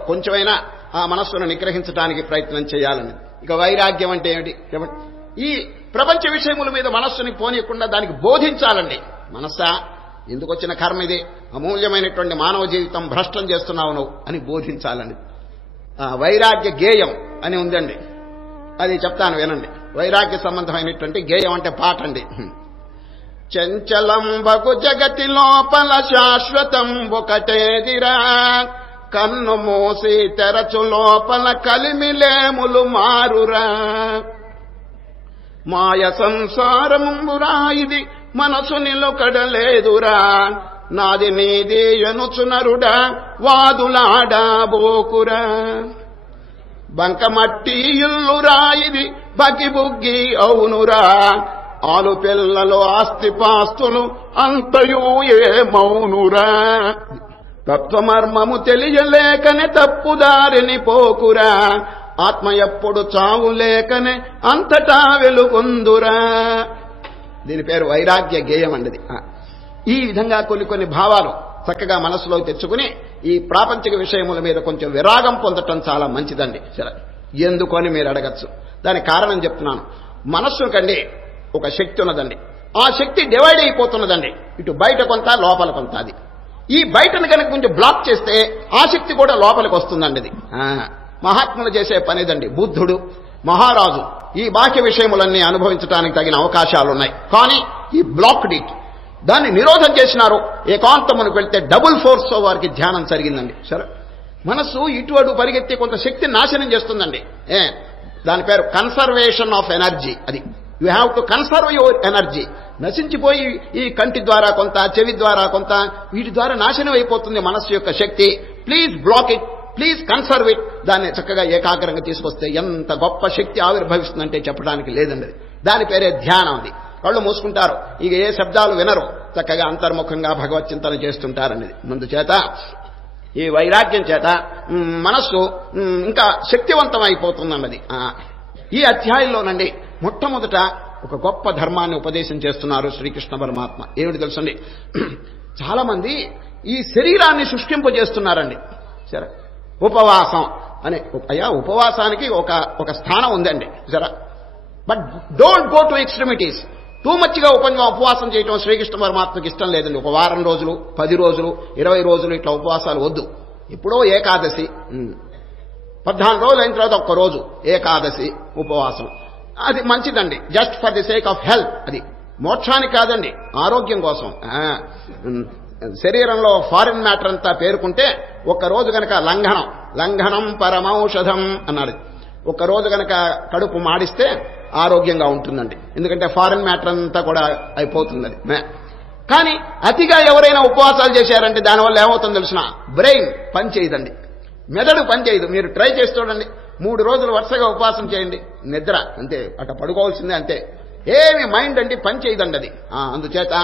కొంచెమైనా ఆ మనస్సును నిగ్రహించడానికి ప్రయత్నం చేయాలని. ఇక వైరాగ్యం అంటే ఏమిటి? ఈ ప్రపంచ విషయముల మీద మనస్సుని పోనీయకుండా దానికి బోధించాలండి. మనస్సా, ఎందుకు వచ్చిన కర్మ ఇది, అమూల్యమైనటువంటి మానవ జీవితం భ్రష్టం చేస్తున్నావు నువ్వు అని బోధించాలండి. వైరాగ్య గేయం అని ఉందండి, అది చెప్తాను వినండి. వైరాగ్య సంబంధమైనటువంటి గేయం అంటే పాట అండి. చంచలంబకు జగతి లోపల శాశ్వతం ఒకటేదిరా, కన్ను మూసి తెరచు లోపల కలిమిలేములు మారురా, మాయ సంసారమురా ఇది మనసు నిలకడలేదురా, నాది నీది ఎనుచునరుడా వాదులాడా బోకురా, బంకమట్టి ఇల్లురా ఇది బగి బుగ్గి అవునురా, ఆలు పిల్లలు ఆస్తిపాస్తులు అంతయు ఏ మౌనురా, తత్వమర్మము తెలియలేకనే తప్పుదారిని పోకురా, ఆత్మ ఎప్పుడు చావు లేకనే అంతటా వెలుగొందురా. దీని పేరు వైరాగ్య గేయం అండి. ఈ విధంగా కొన్ని భావాలు చక్కగా మనసులో తెచ్చుకుని ఈ ప్రాపంచిక విషయముల మీద కొంచెం విరాగం పొందటం చాలా మంచిదండి. సరే, ఎందుకు అని మీరు అడగచ్చు. దానికి కారణం చెప్తున్నాను. మనస్సుకండి ఒక శక్తి ఉన్నదండి. ఆ శక్తి డివైడ్ అయిపోతున్నదండి, ఇటు బయట కొంత లోపల కొంత. అది ఈ బయటను కనుక కొంచెం బ్లాక్ చేస్తే ఆ శక్తి కూడా లోపలికి వస్తుందండి. అది మహాత్ములు చేసే పనిదండి. బుద్ధుడు, మహారాజు ఈ బాహ్య విషయములన్నీ అనుభవించడానికి తగిన అవకాశాలున్నాయి, కానీ ఈ బ్లాక్డ్ ఇట్, దాన్ని నిరోధం చేసినారు. ఏకాంతమునకు వెళ్తే డబుల్ ఫోర్స్ వారికి ధ్యానం జరిగిందండి. సరే, మనస్సు ఇటు అటు పరిగెత్తి కొంత శక్తిని నాశనం చేస్తుందండి. దాని పేరు కన్సర్వేషన్ ఆఫ్ ఎనర్జీ. అది you have to conserve your energy. నశించిపోయి ఈ కంటి ద్వారా కొంత, చెవి ద్వారా కొంత, వీటి ద్వారా నాశనం అయిపోతుంది మనస్సు యొక్క శక్తి. Please block it, please conserve it. దాన్ని చక్కగా ఏకాగ్రంగా తీసుకొస్తే ఎంత గొప్ప శక్తి ఆవిర్భవిస్తుందంటే చెప్పడానికి లేదండి. దాని పేరే ధ్యానం. అది కళ్ళు మూసుకుంటారు, ఇక ఏ శబ్దాలు వినరు, చక్కగా అంతర్ముఖంగా భగవత్ చింతన చేస్తుంటారనేది. ముందుచేత ఈ వైరాగ్యం చేత మనస్సు ఇంకా శక్తివంతం అయిపోతుందన్నది. ఈ అధ్యాయంలోనండి మొట్టమొదట ఒక గొప్ప ధర్మాన్ని ఉపదేశం చేస్తున్నారు శ్రీకృష్ణ పరమాత్మ. ఏమిటి తెలుసండి? చాలా మంది ఈ శరీరాన్ని శుష్కింపజేస్తున్నారండి. సరే, ఉపవాసం అనే ఉపవాసానికి ఒక స్థానం ఉందండి. జరా, but don't go to extremities. Too మచ్గా ఉపవాసం చేయటం శ్రీకృష్ణ పరమాత్మకి ఇష్టం లేదండి. ఒక వారం రోజులు, 10 రోజులు, 20 రోజులు ఇట్లా ఉపవాసాలు వద్దు. ఎప్పుడో ఏకాదశి, 14 రోజులు అయిన తర్వాత ఒక్కరోజు ఏకాదశి ఉపవాసం, అది మంచిదండి. Just for the sake of health, అది మోక్షానికి కాదండి, ఆరోగ్యం కోసం. శరీరంలో ఫారిన్ మ్యాటర్ అంతా పేరుకుంటే ఒక్కరోజు గనక లంఘనం పరమౌషధం అన్నాడు. ఒక్కరోజు గనక కడుపు మాడిస్తే ఆరోగ్యంగా ఉంటుందండి. ఎందుకంటే ఫారిన్ మ్యాటర్ అంతా కూడా అయిపోతుంది అది. కానీ అతిగా ఎవరైనా ఉపవాసాలు చేశారంటే దానివల్ల ఏమవుతుందో తెలిసిన, బ్రెయిన్ పనిచేయదండి, మెదడు పనిచేయదు. మీరు ట్రై చేసి చూడండి, 3 రోజులు వరుసగా ఉపవాసం చేయండి, నిద్ర అంతే, అట్ట పడుకోవాల్సిందే అంతే. ఏమి మైండ్ అండి పనిచేయదండి అది. అందుచేత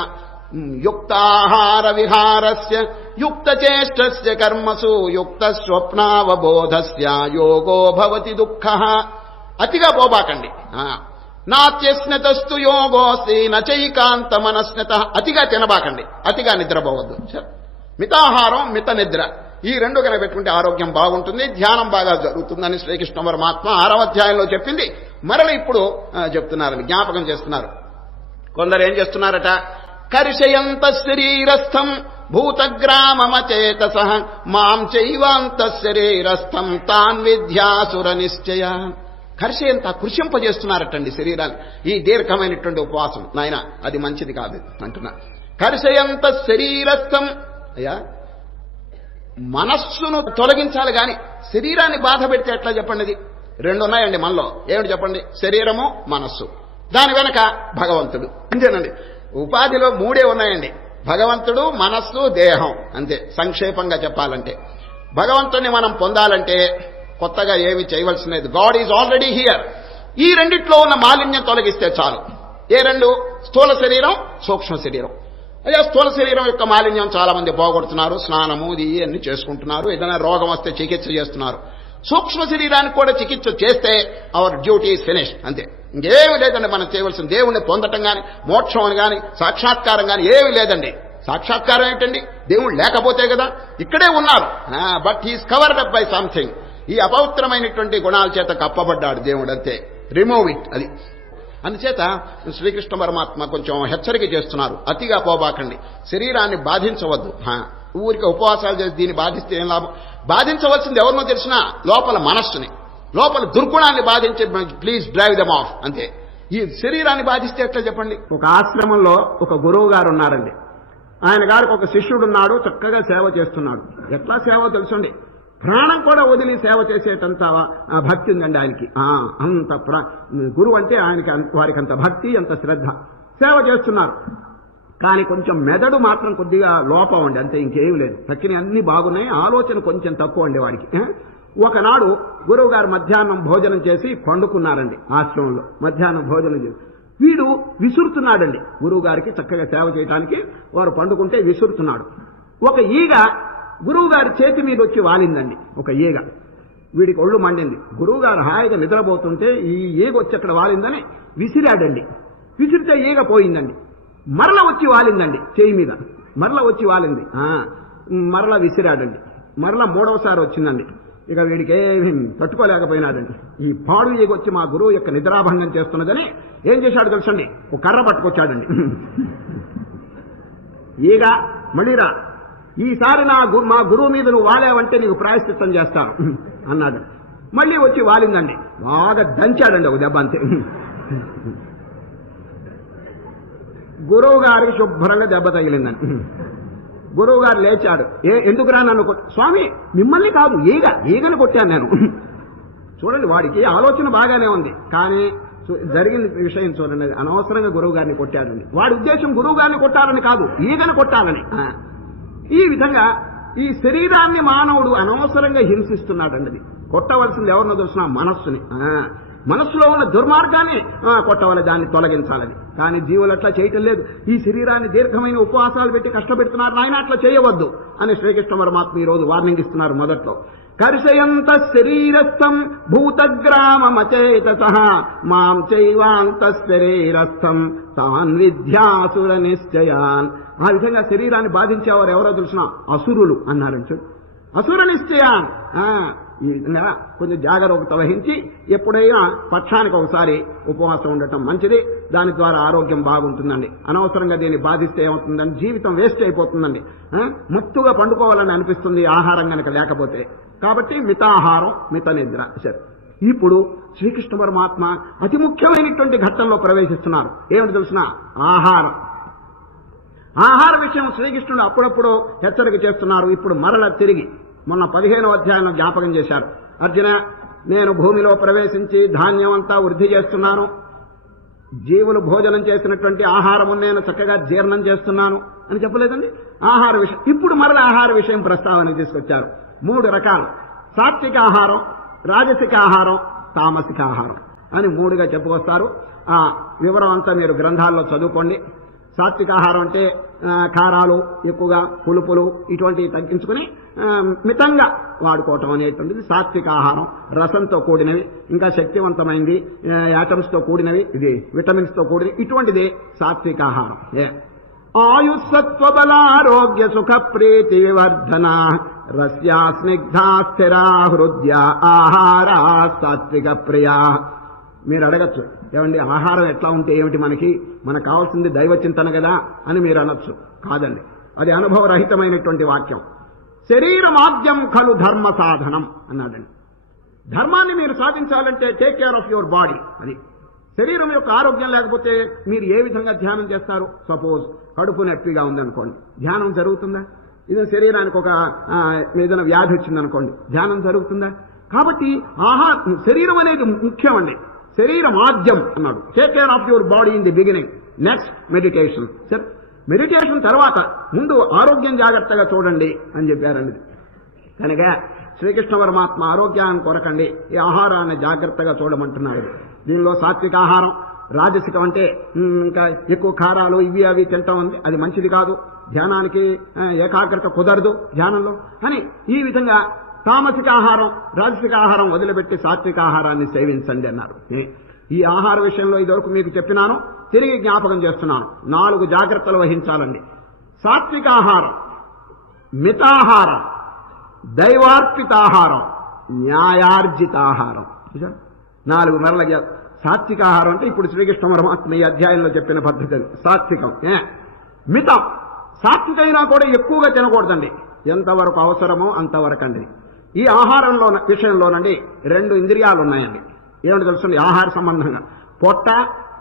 యుక్తాహార విహారస్య యుక్తచేష్టస్య కర్మసు యుక్త స్వప్నావబోధస్య యోగో భవతి దుఃఖః. అతిగా పోబాకండి. నాత్యస్నతస్తు యోగోస్తి నచైకాంత మనస్నత. అతిగా తినబాకండి, అతిగా నిద్రపోవద్దు. మితాహారం, మిత నిద్ర, ఈ 2 కనుక పెట్టుకుంటే ఆరోగ్యం బాగుంటుంది, ధ్యానం బాగా జరుగుతుందని శ్రీకృష్ణ పరమాత్మ 6వ అధ్యాయంలో చెప్పింది. మరల ఇప్పుడు చెప్తున్నారని జ్ఞాపకం చేస్తున్నారు. కొందరు ఏం చేస్తున్నారట, కర్షయంత శరీరస్థం భూతగ్రామమచేతసః మాం చైవాంత శరీరస్థం తాన్ విద్యాసుర నిశ్చయ. కర్షయంత కృషింపజేస్తున్నారటండి శరీరాన్ని. ఈ దీర్ఘమైనటువంటి ఉపవాసం నాయన అది మంచిది కాదు అంటున్నా. కర్షయంత శరీరస్థం, అయ్యా మనస్సును తొలగించాలి గాని శరీరాన్ని బాధ పెడితే ఎట్లా చెప్పండి. అది 2 ఉన్నాయండి మనలో. ఏమిటి చెప్పండి, శరీరము, మనస్సు, దాని వెనక భగవంతుడు, అంతేనండి. ఉపాధిలో 3 ఉన్నాయండి, భగవంతుడు, మనస్సు, దేహం, అంతే. సంక్షేపంగా చెప్పాలంటే భగవంతుడిని మనం పొందాలంటే కొత్తగా ఏమి చేయవలసినది, గాడ్ ఈజ్ ఆల్రెడీ హియర్. ఈ రెండిట్లో ఉన్న మాలిన్యం తొలగిస్తే చాలు. ఏ 2? స్థూల శరీరం, సూక్ష్మ శరీరం. అయ్యా స్థూల శరీరం యొక్క మాలిన్యం చాలా మంది పోగొడుతున్నారు, స్నానము ఇది అన్ని చేసుకుంటున్నారు, ఏదైనా రోగం వస్తే చికిత్స చేస్తున్నారు. సూక్ష్మ శరీరానికి కూడా చికిత్స చేస్తే అవర్ డ్యూటీ ఈజ్ ఫినిష్, అంతే. ఇంకేమి లేదండి మనం చేయవలసిన. దేవుణ్ణి పొందటం కానీ, మోక్షం అని కానీ, సాక్షాత్కారం కానీ ఏమి లేదండి. సాక్షాత్కారం ఏంటండి, దేవుడు లేకపోతే కదా, ఇక్కడే ఉన్నారు. But he's covered up by something. ఈ అపవిత్రమైనటువంటి గుణాల చేత కప్పబడ్డాడు దేవుడు, అంతే. రిమూవ్ ఇట్, అది. అందుచేత శ్రీకృష్ణ పరమాత్మ కొంచెం హెచ్చరిక చేస్తున్నారు, అతిగా పోబాకండి, శరీరాన్ని బాధించవద్దు. ఊరికి ఉపవాసాలు చేసి దీన్ని బాధిస్తే ఏం లాభం? బాధించవలసింది ఎవరినో తెలిసినా లోపల మనస్సుని, లోపల దుర్గుణాన్ని బాధించి ప్లీజ్ డ్రైవ్ దెమ్ ఆఫ్, అంతే. ఈ శరీరాన్ని బాధిస్తే ఎట్లా చెప్పండి. ఒక ఆశ్రమంలో ఒక గురువు గారు ఉన్నారండి. ఆయన గారికి ఒక శిష్యుడున్నాడు, చక్కగా సేవ చేస్తున్నాడు. ఎట్లా సేవ తెలుసండి, ప్రాణం కూడా వదిలి సేవ చేసేటంత భక్తి ఉందండి ఆయనకి. అంత గురువు అంటే ఆయనకి, వారికి అంత భక్తి, అంత శ్రద్ధ. సేవ చేస్తున్నారు, కానీ కొంచెం మెదడు మాత్రం కొద్దిగా లోపం అండి, అంతే, ఇంకేం లేదు. తక్కిన అన్ని బాగున్నాయి, ఆలోచన కొంచెం తక్కువ అండి వాడికి. ఒకనాడు గురువు గారు మధ్యాహ్నం భోజనం చేసి పండుకున్నారండి ఆశ్రమంలో. మధ్యాహ్నం భోజనం చేసి వీడు విసురుతున్నాడండి గురువు గారికి, చక్కగా సేవ చేయడానికి వారు పండుకుంటే విసురుతున్నాడు. ఒక ఈగ గురువు గారి చేతి మీద వచ్చి వాలిందండి. ఒక ఈగ, వీడికి ఒళ్ళు మండింది. గురువు గారు హాయిగా నిద్రపోతుంటే ఈ ఈగ వచ్చి అక్కడ వాలిందని విసిరాడండి. విసిరితే ఈగ పోయిందండి. మరల వచ్చి వాలిందండి చేయి మీద, మరల వచ్చి వాలింది. మరల విసిరాడండి. మరల 3వసారి వచ్చిందండి. ఇక వీడికి ఏమీ తట్టుకోలేకపోయినాడండి. ఈ పాడు ఈగ వచ్చి మా గురువు యొక్క నిద్రాభంగం చేస్తున్నదని ఏం చేశాడు తెలుసండి, ఒక కర్ర పట్టుకొచ్చాడండి. ఈగ మళ్ళీరా, ఈసారి మా గురువు మీద నువ్వు వాలేవంటే నీకు ప్రాయశ్చిత్తం చేస్తాను అన్నాడు. మళ్ళీ వచ్చి వాలిందండి. బాగా దంచాడండి ఒక దెబ్బ, అంతే. గురువు గారికి శుభ్రంగా దెబ్బ తగిలిందని. గురువు గారు లేచాడు. ఎందుకురా నన్ను స్వామి, మిమ్మల్ని కాదు, ఈగను కొట్టాను నేను. చూడండి, వాడికి ఆలోచన బాగానే ఉంది, కానీ జరిగిన విషయం చూడండి, అనవసరంగా గురువు గారిని కొట్టాడండి. వాడి ఉద్దేశం గురువు గారిని కొట్టాలని కాదు, ఈగను కొట్టాలని. ఈ విధంగా ఈ శరీరాన్ని మానవుడు అనవసరంగా హింసిస్తున్నాడండి. కొట్టవలసింది ఎవరినో తెలిసిన మనస్సుని. మనస్సులో ఉన్న దుర్మార్గాన్ని కొట్టవాలి, దాన్ని తొలగించాలని. కానీ జీవులు అట్లా చేయటం లేదు. ఈ శరీరాన్ని దీర్ఘమైన ఉపవాసాలు పెట్టి కష్టపెడుతున్నారు. నాయన అట్లా చేయవద్దు అని శ్రీకృష్ణ పరమాత్మ ఈ రోజు వార్నింగ్ ఇస్తున్నారు. మొదట్లో కర్షయంత శరీరస్థం భూతగ్రామమచేతసః మాం చైవాంత శరీరస్థం తాన్ విద్యాసుర నిశ్చయాన్. ఆ విధంగా శరీరాన్ని బాధించేవారు ఎవరో తెలిసిన అసురులు అన్నారంటే. అసుర నిశ్చయాన్, ఈ విధంగా కొంచెం జాగరూకత వహించి ఎప్పుడైనా పక్షానికి ఒకసారి ఉపవాసం ఉండటం మంచిది. దాని ద్వారా ఆరోగ్యం బాగుంటుందండి. అనవసరంగా దీన్ని బాధిస్తే ఏమవుతుందండి, జీవితం వేస్ట్ అయిపోతుందండి. ముత్తుగా పండుకోవాలని అనిపిస్తుంది ఆహారం కనుక లేకపోతే. కాబట్టి మితాహారం, మిత నిద్ర. సరే, ఇప్పుడు శ్రీకృష్ణ పరమాత్మ అతి ముఖ్యమైనటువంటి ఘట్టంలో ప్రవేశిస్తున్నారు. ఏమిటి తెలిసిన? ఆహారం. ఆహార విషయం శ్రీకృష్ణుడు అప్పుడప్పుడు హెచ్చరిక చేస్తున్నారు. ఇప్పుడు మరల తిరిగి మొన్న 15వ అధ్యాయంలో జ్ఞాపకం చేశారు. అర్జున, నేను భూమిలో ప్రవేశించి ధాన్యం అంతా వృద్ధి చేస్తున్నాను. జీవులు భోజనం చేసినటువంటి ఆహారము నేను చక్కగా జీర్ణం చేస్తున్నాను అని చెప్పలేదండి. ఆహార విషయం ఇప్పుడు మరల ఆహార విషయం ప్రస్తావనకు తీసుకొచ్చారు. 3 రకాలు: సాత్విక ఆహారం, రాజసిక ఆహారం, తామసిక ఆహారం అని 3గా చెప్పుకొస్తారు. ఆ వివరం అంతా మీరు గ్రంథాల్లో చదువుకోండి. సాత్విక ఆహారం అంటే కారాలు ఎక్కువగా, పులుపులు ఇటువంటివి తగ్గించుకుని మితంగా వాడుకోవటం అనేటువంటిది సాత్విక ఆహారం. రసంతో కూడినవి, ఇంకా శక్తివంతమైనది, యాటమ్స్తో కూడినవి, ఇది విటమిన్స్తో కూడినవి, ఇటువంటిది సాత్విక ఆహారం. ఆయుస్సత్వబలారోగ్య సుఖ ప్రీతి వివర్ధన రస్యా స్నిగ్ధా స్థిరా హృదయ ఆహార సాత్విక ప్రియా. మీరు అడగచ్చు, ఏమండి ఆహారం ఎట్లా ఉంటే ఏమిటి, మనకు కావాల్సింది దైవ చింతన కదా అని మీరు అనొచ్చు. కాదండి, అది అనుభవరహితమైనటువంటి వాక్యం. శరీరమాద్యం ఖలు ధర్మ సాధనం అన్నాడండి. ధర్మాన్ని మీరు సాధించాలంటే take care of your body. అది శరీరం యొక్క ఆరోగ్యం లేకపోతే మీరు ఏ విధంగా ధ్యానం చేస్తారు? సపోజ్ కడుపు నొప్పిగా ఉందనుకోండి, ధ్యానం జరుగుతుందా? ఇది శరీరానికి ఒక ఏదైనా వ్యాధి వచ్చిందనుకోండి, ధ్యానం జరుగుతుందా? కాబట్టి శరీరం అనేది ముఖ్యమండి. శరీరం ఆద్యం అన్నాడు. Take care of your body in the beginning, next meditation. సరే, మెడిటేషన్ తర్వాత ముందు ఆరోగ్యం జాగ్రత్తగా చూడండి అని చెప్పారండి. కనుక శ్రీకృష్ణ పరమాత్మ ఆరోగ్యాన్ని కొరకండి ఈ ఆహారాన్ని జాగ్రత్తగా చూడమంటున్నాడు. దీనిలో సాత్విక ఆహారం, రాజసికం అంటే ఇంకా ఎక్కువ కారాలు ఇవి అవి తింటాం, అది మంచిది కాదు, ధ్యానానికి ఏకాగ్రత కుదరదు ధ్యానంలో అని. ఈ విధంగా తామసిక ఆహారం, రాజసిక ఆహారం వదిలిపెట్టి సాత్విక ఆహారాన్ని సేవించండి అన్నారు. ఈ ఆహార విషయంలో ఇదివరకు మీకు చెప్పినాను, తిరిగి జ్ఞాపకం చేస్తున్నాను. 4 జాగ్రత్తలు వహించాలండి. సాత్విక ఆహారం, మితాహారం, దైవార్పితాహారం, న్యాయార్జితాహారం. 4 మరల. సాత్విక ఆహారం అంటే ఇప్పుడు శ్రీకృష్ణ పరమాత్మ ఈ అధ్యాయంలో చెప్పిన పద్ధతి. సాత్వికం. మితం, సాత్వికైనా కూడా ఎక్కువగా తినకూడదండి, ఎంతవరకు అవసరమో అంతవరకు అండి. ఈ ఆహారంలో విషయంలోనండి 2 ఇంద్రియాలు ఉన్నాయండి. ఏమిటి తెలుస్తుంది? ఆహార సంబంధంగా పొట్ట,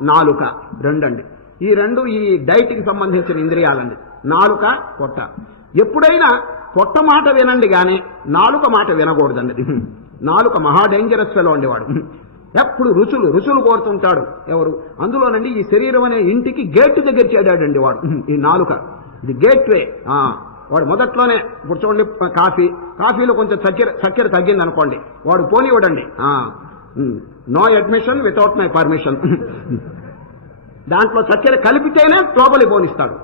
నాలుక 2 అండి. ఈ 2 ఈ డైట్కి సంబంధించిన ఇంద్రియాలండి. నాలుక, పొట్ట. ఎప్పుడైనా పొట్ట మాట వినండి కానీ నాలుక మాట వినకూడదండి. నాలుక మహా డేంజరస్ ఫెలో అండి. వాడు ఎప్పుడు రుచులు కోరుతుంటాడు. ఎవరు? అందులోనండి ఈ శరీరం అనే ఇంటికి గేటు దగ్గర చేడాడండి వాడు. ఈ నాలుక ఇది గేట్వే. వాడు మొదట్లోనే ఇప్పుడు చూడండి, కాఫీలో కొంచెం చక్కెర తగ్గింది అనుకోండి, వాడు పోనివ్వడండి. No admission without my permission. దాంట్లో చక్కెర కలిపితేనే లోపలి పోనిస్తాడు.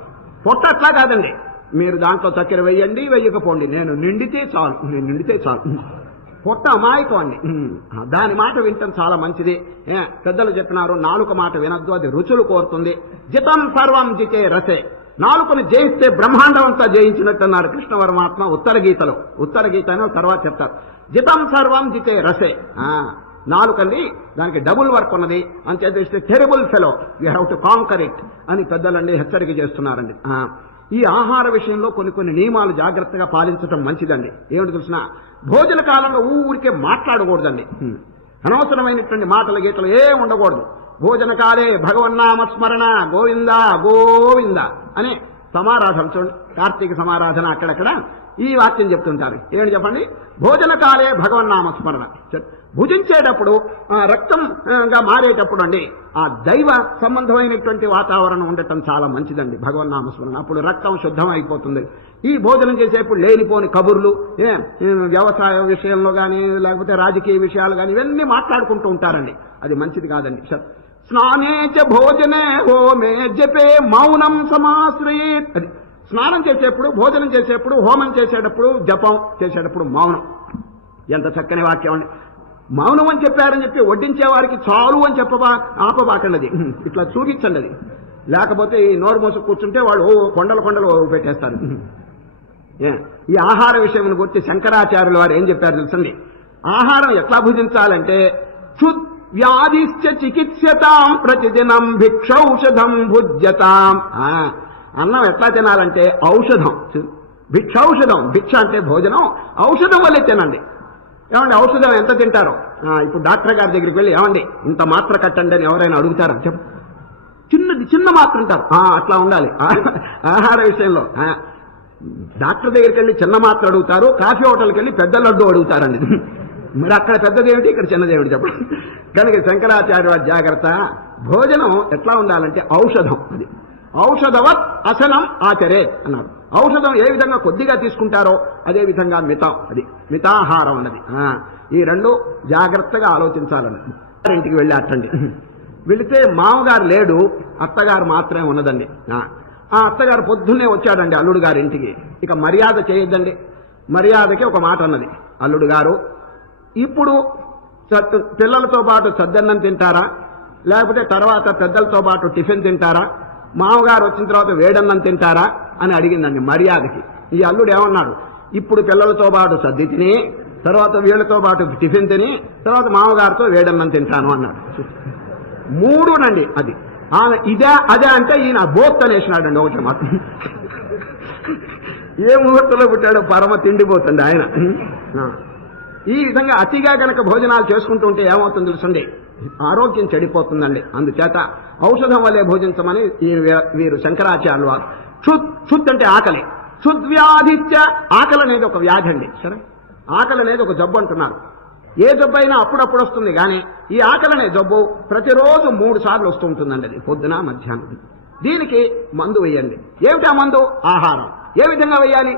పొట్ట అట్లా కాదండి, మీరు దాంట్లో చక్కెర వెయ్యండి వెయ్యకపోండి, నేను నిండితే చాలు. పొట్ట అమాయకం అండి. దాని మాట వింటం చాలా మంచిది. పెద్దలు చెప్పినారు, నాలుక మాట వినద్దు, అది రుచులు కోరుతుంది. జితం సర్వం జితే రసే. నాలుకను జయిస్తే బ్రహ్మాండం అంతా జయించినట్టు అన్నారు కృష్ణ పరమాత్మ ఉత్తర గీత అని తర్వాత చెప్తారు. జితం సర్వం జితే రసే. నాలుకండి, దానికి డబుల్ వర్క్ ఉన్నది. అంతే terrible fellow, you have to conquer it అని పెద్దలండి హెచ్చరిక చేస్తున్నారండి. ఈ ఆహార విషయంలో కొన్ని నియమాలు జాగ్రత్తగా పాలించడం మంచిదండి. ఏమిటి తెలిసిన? భోజన కాలంలో ఊరికే మాట్లాడకూడదండి. అనవసరమైనటువంటి మాటలు గీతలు ఏం ఉండకూడదు. భోజన కాలే భగవన్నామస్మరణ గోవింద అని సమారాధన చూడండి, కార్తీక సమారాధన అక్కడక్కడ ఈ వాక్యం చెప్తుంటారు. ఏమిటి చెప్పండి? భోజన కాలే భగవన్నామస్మరణ. భుజించేటప్పుడు రక్తంగా మారేటప్పుడు అండి ఆ దైవ సంబంధమైనటువంటి వాతావరణం ఉండటం చాలా మంచిదండి. భగవన్నామస్మరణ అప్పుడు రక్తం శుద్ధం అయిపోతుంది. ఈ భోజనం చేసేప్పుడు లేనిపోని కబుర్లు, వ్యవసాయ విషయంలో కానీ లేకపోతే రాజకీయ విషయాలు కానీ ఇవన్నీ మాట్లాడుకుంటూ ఉంటారండి, అది మంచిది కాదండి. స్నానే చ భోజనే హోమే జపే మౌనం సమాశ్రయేత్. అది స్నానం చేసేప్పుడు, భోజనం చేసేప్పుడు, హోమం చేసేటప్పుడు, జపం చేసేటప్పుడు మౌనం. ఎంత చక్కని వాక్యం అండి. మౌనం అని చెప్పారని చెప్పి వడ్డించే వారికి చాలు అని ఆపబాకండి, అది ఇట్లా చూపించండి. అది లేకపోతే ఈ నోరు మోసు కూర్చుంటే వాళ్ళు కొండలు పెట్టేస్తారు. ఈ ఆహార విషయం గురించి శంకరాచార్యుల వారు ఏం చెప్పారు తెలుసండి? ఆహారం ఎట్లా భుజించాలంటే క్షుద్ వ్యాధిశ్చ చికిత్సతాం ప్రతిదినం భిక్షౌషధం భుజ్యతాం. అన్నం ఎట్లా తినాలంటే ఔషధం, భిక్షౌషధం. భిక్ష అంటే భోజనం, ఔషధం వల్లే తినండి. ఏమండి ఔషధం ఎంత తింటారో? ఇప్పుడు డాక్టర్ గారి దగ్గరికి వెళ్ళి ఏమండి ఇంత మాత్ర కట్టండి అని ఎవరైనా అడుగుతారా? చెప్పు, చిన్న మాత్ర ఉంటారు. అట్లా ఉండాలి ఆహార విషయంలో. డాక్టర్ దగ్గరికి వెళ్ళి చిన్న మాత్ర అడుగుతారు, కాఫీ హోటల్కి వెళ్ళి పెద్ద లడ్డు అడుగుతారండి. మరి అక్కడ పెద్దదేమిటి, ఇక్కడ చిన్నదేమిటి చెప్పండి. కనుక శంకరాచార్య వారి జాగ్రత్త. భోజనం ఎట్లా ఉండాలంటే ఔషధం. అది ఔషధవత్ అసనం ఆచరే అన్నారు. ఔషధం ఏ విధంగా కొద్దిగా తీసుకుంటారో అదే విధంగా మితం, అది మితాహారం అన్నది. ఈ రెండు జాగ్రత్తగా ఆలోచించాలన్నది. ఇంటికి వెళ్ళి అట్టండి, వెళితే మామగారు లేడు, అత్తగారు మాత్రమే ఉన్నదండి. ఆ అత్తగారు పొద్దున్నే వచ్చాడండి అల్లుడు గారి ఇంటికి. ఇక మర్యాద చేయొద్దండి. మర్యాదకి ఒక మాట అన్నది, అల్లుడు గారు ఇప్పుడు పిల్లలతో పాటు సద్దన్నం తింటారా, లేకపోతే తర్వాత పెద్దలతో పాటు టిఫిన్ తింటారా, మామగారు వచ్చిన తర్వాత వేడన్నం తింటారా అని అడిగిందండి మర్యాదకి. ఈ అల్లుడు ఏమన్నాడు, ఇప్పుడు పిల్లలతో పాటు సద్ది తిని, తర్వాత వీళ్ళతో పాటు టిఫిన్ తిని, తర్వాత మామగారితో వేడన్నం తింటాను అన్నాడు. మూడునండి అది. ఆమె ఇదే అదే అంటే ఈయన బోత్ అనేసినాడండి ఒకటి మాత్రం. ఏ ముహూర్తంలో పుట్టాడో పరమ తిండిపోతుంది ఆయన. ఈ విధంగా అతిగా గనక భోజనాలు చేసుకుంటూ ఉంటే ఏమవుతుంది తెలుసండి, ఆరోగ్యం చెడిపోతుందండి. అందుచేత ఔషధం వల్లే భోజించమని వీరు శంకరాచార్యులు వారు. క్షుత్ అంటే ఆకలి. క్షుద్వ్యాధిత్య, ఆకలి అనేది ఒక వ్యాధి అండి. సరే, ఆకలి అనేది ఒక జబ్బు అంటున్నారు. ఏ జబ్బు అయినా అప్పుడప్పుడు వస్తుంది, కానీ ఈ ఆకలి అనే జబ్బు ప్రతిరోజు 3 సార్లు వస్తూ ఉంటుందండి. అది పొద్దున మధ్యాహ్నం. దీనికి మందు వేయండి. ఏమిటి ఆ మందు? ఆహారం. ఏ విధంగా వేయాలి?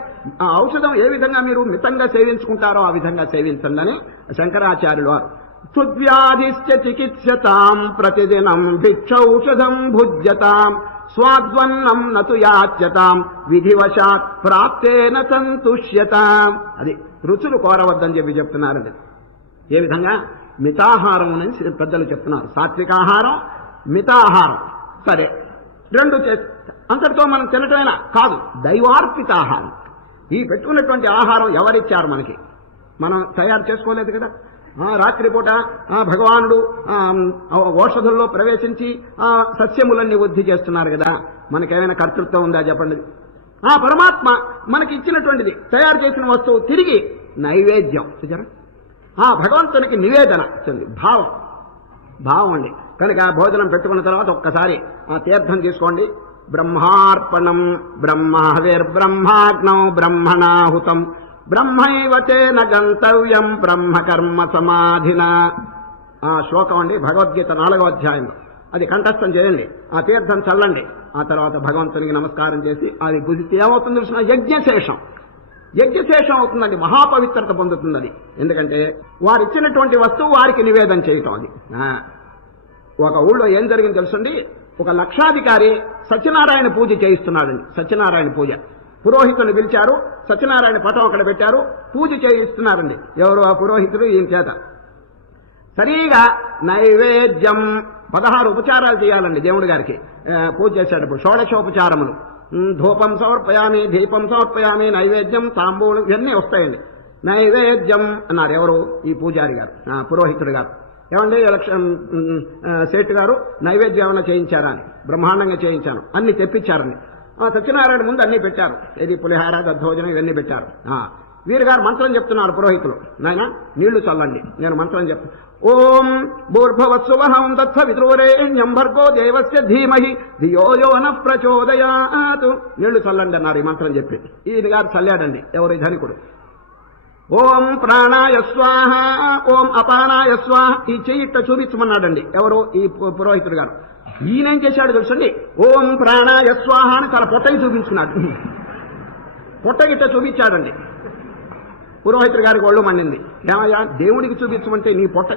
ఔషధం ఏ విధంగా మీరు మితంగా సేవించుకుంటారో ఆ విధంగా సేవించండి అని శంకరాచార్యులు వారు. క్షుద్వ్యాధిశ్చ చికిత్సతాం ప్రతిదినం భిక్షౌషధం భుజ్యతాం స్వాద్వన్నం నతు యాచ్యతాం విధివశాత్ ప్రాప్తేన సంతుష్యతాం. అది రుచులు కోరవద్దని చెప్పి చెప్తున్నారండి. ఏ విధంగా? మితాహారం అని పెద్దలు చెప్తున్నారు. సాత్వికాహారం, మితాహారం. సరే, రెండు అంతటితో మనం తినటమైనా కాదు, దైవార్పిత ఆహారం. ఈ పెట్టుకున్నటువంటి ఆహారం ఎవరిచ్చారు మనకి? మనం తయారు చేసుకోలేదు కదా. రాత్రిపూట భగవానుడు ఔషధుల్లో ప్రవేశించి సస్యములన్నీ వృద్ధి చేస్తున్నారు కదా. మనకేమైనా కర్తృత్వం ఉందా చెప్పండి? పరమాత్మ మనకి ఇచ్చినటువంటిది, తయారు చేసిన వస్తువు తిరిగి నైవేద్యం చూచారా, భగవంతునికి నివేదన భావం అండి. కనుక భోజనం పెట్టుకున్న తర్వాత ఒక్కసారి తీర్థం తీసుకోండి. బ్రహ్మార్పణం బ్రహ్మహవిర్బ్రహ్మాగ్నౌ బ్రహ్మణాహుతం బ్రహ్మైవ తేన గంతవ్యం బ్రహ్మకర్మ సమాధిన. శ్లోకం అండి, భగవద్గీత 4వ అధ్యాయంలో. అది కంఠస్థం చేయండి. ఆ తీర్థం చల్లండి. ఆ తర్వాత భగవంతునికి నమస్కారం చేసి అది భుజిస్తే ఏమవుతుంది తెలిసిన? యజ్ఞశేషం అవుతుందండి. మహాపవిత్రత పొందుతుంది అది. ఎందుకంటే వారిచ్చినటువంటి వస్తువు వారికి నివేదన చేయటం. అది ఒక ఊళ్ళో ఏం జరిగింది తెలుసండి. ఒక లక్షాధికారి సత్యనారాయణ పూజ చేయిస్తున్నాడండి. సత్యనారాయణ పూజ పురోహితుని పిలిచారు. సత్యనారాయణ పటం అక్కడ పెట్టారు. పూజ చేయిస్తున్నారండి. ఎవరు? ఆ పురోహితుడు. ఈయన చేత సరిగా నైవేద్యం 16 ఉపచారాలు చేయాలండి దేవుడి గారికి. పూజ చేసేటప్పుడు షోడశోపచారములు. ధూపం సమర్పయామి, దీపం సమర్పయామి, నైవేద్యం, తాంబూలు, ఇవన్నీ వస్తాయండి. నైవేద్యం అన్నారు ఎవరు? ఈ పూజారి గారు, పురోహితుడు గారు. ఏమండి సేటు గారు నైవేద్యం ఏమైనా చేయించారా అని. బ్రహ్మాండంగా చేయించాను, అన్ని తెప్పించారని. సత్యనారాయణ ముందు అన్ని పెట్టారు. ఇది పులిహార, దద్దోజనం ఇవన్నీ పెట్టారు. వీరు గారు మంత్రం చెప్తున్నారు పురోహితులు. నాయన నీళ్లు చల్లండి, నేను మంత్రం చెప్తాను. ఓం భూర్భవస్సువహం తత్స విద్రువరేణ్యం భర్గో దేవస్య ధీమహి ధియో యో నః ప్రచోదయాత్. నీళ్లు చల్లండి అన్నారు ఈ మంత్రం చెప్పి. ఈయన గారు చల్లాడండి. ఎవరు? ధనికుడు. ఓం ప్రాణాయ స్వాహ, ఓం అపానాయ స్వాహ. ఈ చెయ్యిట్ట చూపించమన్నాడండి. ఎవరు? ఈ పురోహితుడు గారు. ఈయనేం చేశాడు తెలుసండి. ఓం ప్రాణాయ స్వాహ అని తన పొట్టకి చూపించుకున్నాడు. పొట్టగిట్ట చూపించాడండి. పురోహితుడు గారికి ఒళ్ళు మండింది. ఏమయ్యా దేవుడికి చూపించమంటే నీ పొట్ట?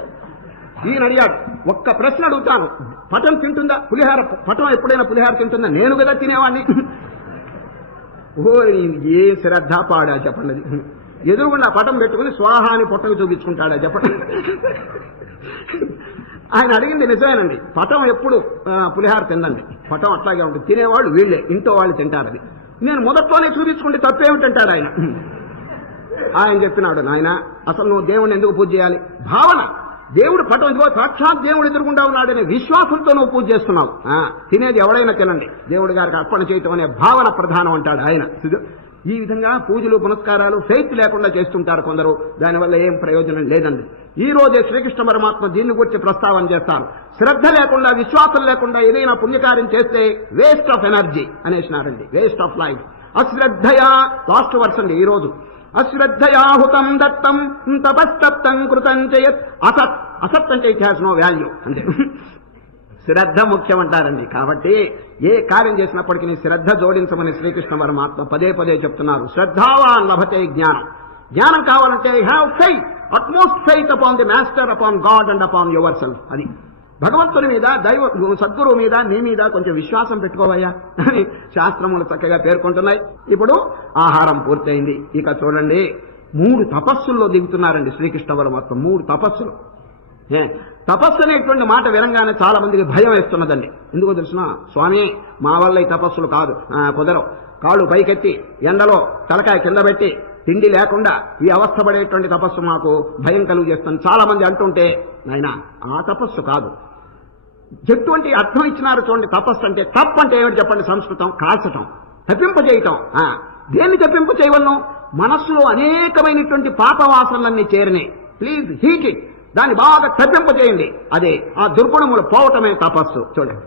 ఈయన అడిగాడు, ఒక్క ప్రశ్న అడుగుతాను, పటం తింటుందా? పులిహార పటం ఎప్పుడైనా పులిహార తింటుందా? నేను కదా తినేవాడిని. ఓ ఏ శ్రద్ధ పాడా చెప్పండి. ఎదురుగుండా పటం పెట్టుకుని స్వాహ అని పొట్టకు చూపించుకుంటాడా చెప్పండి. ఆయన అడిగింది నిజమేనండి. పటం ఎప్పుడు పులిహార తిందండి. పటం అట్లాగే ఉంటుంది. తినేవాళ్ళు వీళ్ళే, ఇంట్లో వాళ్ళు తింటారని. నేను మొదట్లోనే చూపించుకుంటే తప్పేమిటంటాడు ఆయన. ఆయన చెప్పినాడు, నాయన అసలు నువ్వు దేవుణ్ణి ఎందుకు పూజ చేయాలి? భావన, దేవుడు పటం ఇదిగో సాక్షాత్ దేవుడు ఎదురుకుండా ఉన్నాడనే విశ్వాసంతో నువ్వు పూజ చేస్తున్నావు. తినేది ఎవడైనా తినండి, దేవుడి గారికి అర్పణ చేయటం అనే భావన ప్రధానం అంటాడు ఆయన. ఈ విధంగా పూజలు పునస్కారాలు ఫెయిత్ లేకుండా చేస్తుంటారు కొందరు, దానివల్ల ఏం ప్రయోజనం లేదండి. ఈ రోజే శ్రీకృష్ణ పరమాత్మ దీన్ని గురించి ప్రస్తావన చేస్తారు. శ్రద్ధ లేకుండా, విశ్వాసం లేకుండా ఏదైనా పుణ్యకార్యం చేస్తే వేస్ట్ ఆఫ్ ఎనర్జీ అనేసినారండి, వేస్ట్ ఆఫ్ లైఫ్. అశ్రద్ధయా, లాస్ట్ వర్స్ అండి ఈ రోజు, అశ్రద్ధయాహుతం దత్తం తపస్తప్తం కృతం చేయత్. అసత్, అసత్ అంటే ఇట్ హ్యాస్ నో వాల్యూ అంటే శ్రద్ధ ముఖ్యం అంటారండి. కాబట్టి ఏ కార్యం చేసినప్పటికీ శ్రద్ధ జోడించమని శ్రీకృష్ణ పరమాత్మ పదే పదే చెప్తున్నారు. శ్రద్ధావాన్ లభతే జ్ఞానం. జ్ఞానం కావాలంటే have faith, utmost faith upon the master, upon God and upon your self. అది భగవంతుని మీద, దైవ సద్గురువు మీద, నీ మీద కొంచెం విశ్వాసం పెట్టుకోవయ్యా అని శాస్త్రములు చక్కగా పేర్కొంటున్నాయి. ఇప్పుడు ఆహారం పూర్తయింది. ఇక చూడండి, 3 తపస్సుల్లో దిగుతున్నారండి శ్రీకృష్ణ పరమాత్మ. 3 తపస్సులు. తపస్సు అనేటువంటి మాట వినంగానే చాలా మందికి భయం వేస్తున్నదండి. ఎందుకో తెలుసిన, స్వామి మా వల్ల ఈ తపస్సులు కాదు, కుదరవు, కాళ్ళు పైకెత్తి ఎండలో తలకాయ కింద పెట్టి తిండి లేకుండా ఈ అవస్థ పడేటువంటి తపస్సు మాకు భయం కలుగు చేస్తుంది చాలా మంది అంటుంటే, నాయనా ఆ తపస్సు కాదు. ఎటువంటి అర్థం ఇచ్చినారు చూడండి. తపస్సు అంటే, తప్ అంటే ఏమిటి చెప్పండి? సంస్కృతం కాల్చటం, తప్పింపు చేయటం. దేన్ని తప్పింపు చేయవలను? మనస్సులో అనేకమైనటువంటి పాపవాసనలన్నీ చేరినాయి. ప్లీజ్ హీట్ ఇట్, దాన్ని బాగా తప్పింపు చేయండి. అదే ఆ దుర్గుణములు పోవటమే తపస్సు. చూడండి,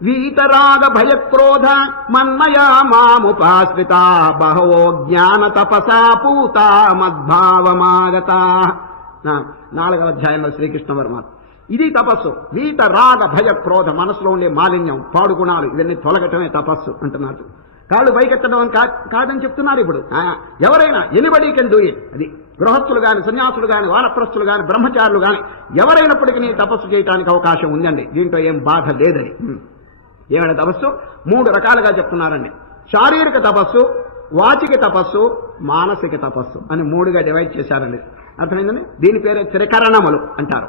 వీతరాగ భయక్రోధ మన్మయా మాముపాశ్రిత బహవో జ్ఞాన తపసా పూత మద్భావమాగత. 4వ అధ్యాయంలో శ్రీకృష్ణ పరమాత్మ ఇది తపస్సు. వీత రాగ భయ క్రోధ, మనసులో ఉండే మాలిన్యం, పాడుగుణాలు ఇవన్నీ తొలగటమే తపస్సు అంటున్నారు. కాళ్ళు పైకెత్తడం కాదని చెప్తున్నారు. ఇప్పుడు ఎవరైనా, ఎనిబడీ కెన్ డూ ఇట్. అది గృహస్థులు గాని, సన్యాసులు గాని, వానప్రస్థులు గాని, బ్రహ్మచారులు గాని ఎవరైనప్పటికీ తపస్సు చేయడానికి అవకాశం ఉందండి. దీంట్లో ఏం బాధ లేదని. ఏమైనా తపస్సు 3 రకాలుగా చెప్తున్నారండి. శారీరక తపస్సు, వాచిక తపస్సు, మానసిక తపస్సు అని 3గా డివైడ్ చేశారండి. అర్థమైందండి? దీని పేరు త్రికరణములు అంటారు.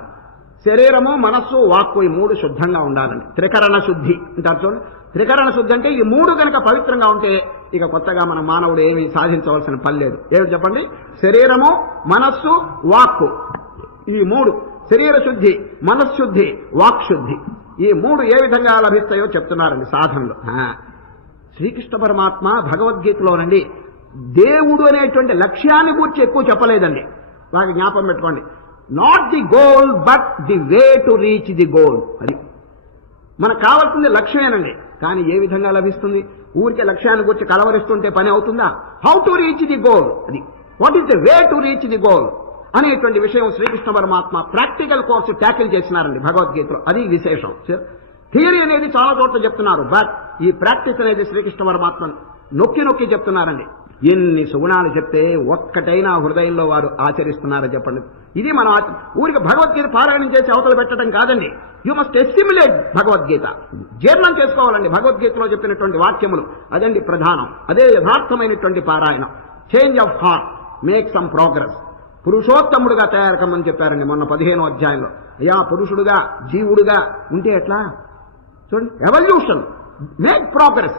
శరీరము, మనస్సు, వాక్కు ఈ 3 శుద్ధంగా ఉండాలండి. త్రికరణ శుద్ధి అంటారు చూడండి. త్రికరణ శుద్ధి అంటే ఈ 3 కనుక పవిత్రంగా ఉంటే ఇక కొత్తగా మన మానవుడు ఏమీ సాధించవలసిన పని లేదు. ఏమిటి చెప్పండి? శరీరము, మనస్సు, వాక్కు, ఈ 3. శరీర శుద్ధి, మనశ్శుద్ధి, వాక్శుద్ధి, ఈ 3 ఏ విధంగా లభిస్తాయో చెప్తున్నారండి సాధనలు. శ్రీకృష్ణ పరమాత్మ భగవద్గీతలోనండి దేవుడు అనేటువంటి లక్ష్యాన్ని గురించి ఎక్కువ చెప్పలేదండి. బాగా జ్ఞాపకం పెట్టుకోండి. Not the goal but the way to reach the goal. అది మనకు కావాల్సింది లక్ష్యమేనండి, కానీ ఏ విధంగా లభిస్తుంది? ఊరికే లక్ష్యాన్ని గురించి కలవరిస్తుంటే పని అవుతుందా? How to reach the goal, అది what is the way to reach the goal అనేటువంటి విషయం శ్రీకృష్ణ పరమాత్మ ప్రాక్టికల్ కోర్సు ట్యాకిల్ చేసినారండి భగవద్గీతలో. అది విశేషం. థియరీ అనేది చాలా చోట్ల చెప్తున్నారు, బట్ ఈ ప్రాక్టీస్ అనేది శ్రీకృష్ణ పరమాత్మ నొక్కి నొక్కి చెప్తున్నారండి. ఎన్ని సుగుణాలు చెప్తే ఒక్కటైనా హృదయంలో వారు ఆచరిస్తున్నారో చెప్పండి. ఇది మన ఊరికి భగవద్గీత పారాయణం చేసి అవతల పెట్టడం కాదండి. యూ మస్ట్ ఎస్టిమ్యులేట్ భగవద్గీత, జీర్ణం చేసుకోవాలండి భగవద్గీతలో చెప్పినటువంటి వాక్యములు. అదండి ప్రధానం, అదే యథార్థమైనటువంటి పారాయణం. Change of heart, make some progress. పురుషోత్తముడుగా తయారు కమ్మని చెప్పారండి మొన్న 15వ అధ్యాయంలో. అయ్యా పురుషుడుగా, జీవుడుగా ఉంటే ఎట్లా? చూడండి, ఎవల్యూషన్, మేక్ ప్రోగ్రెస్.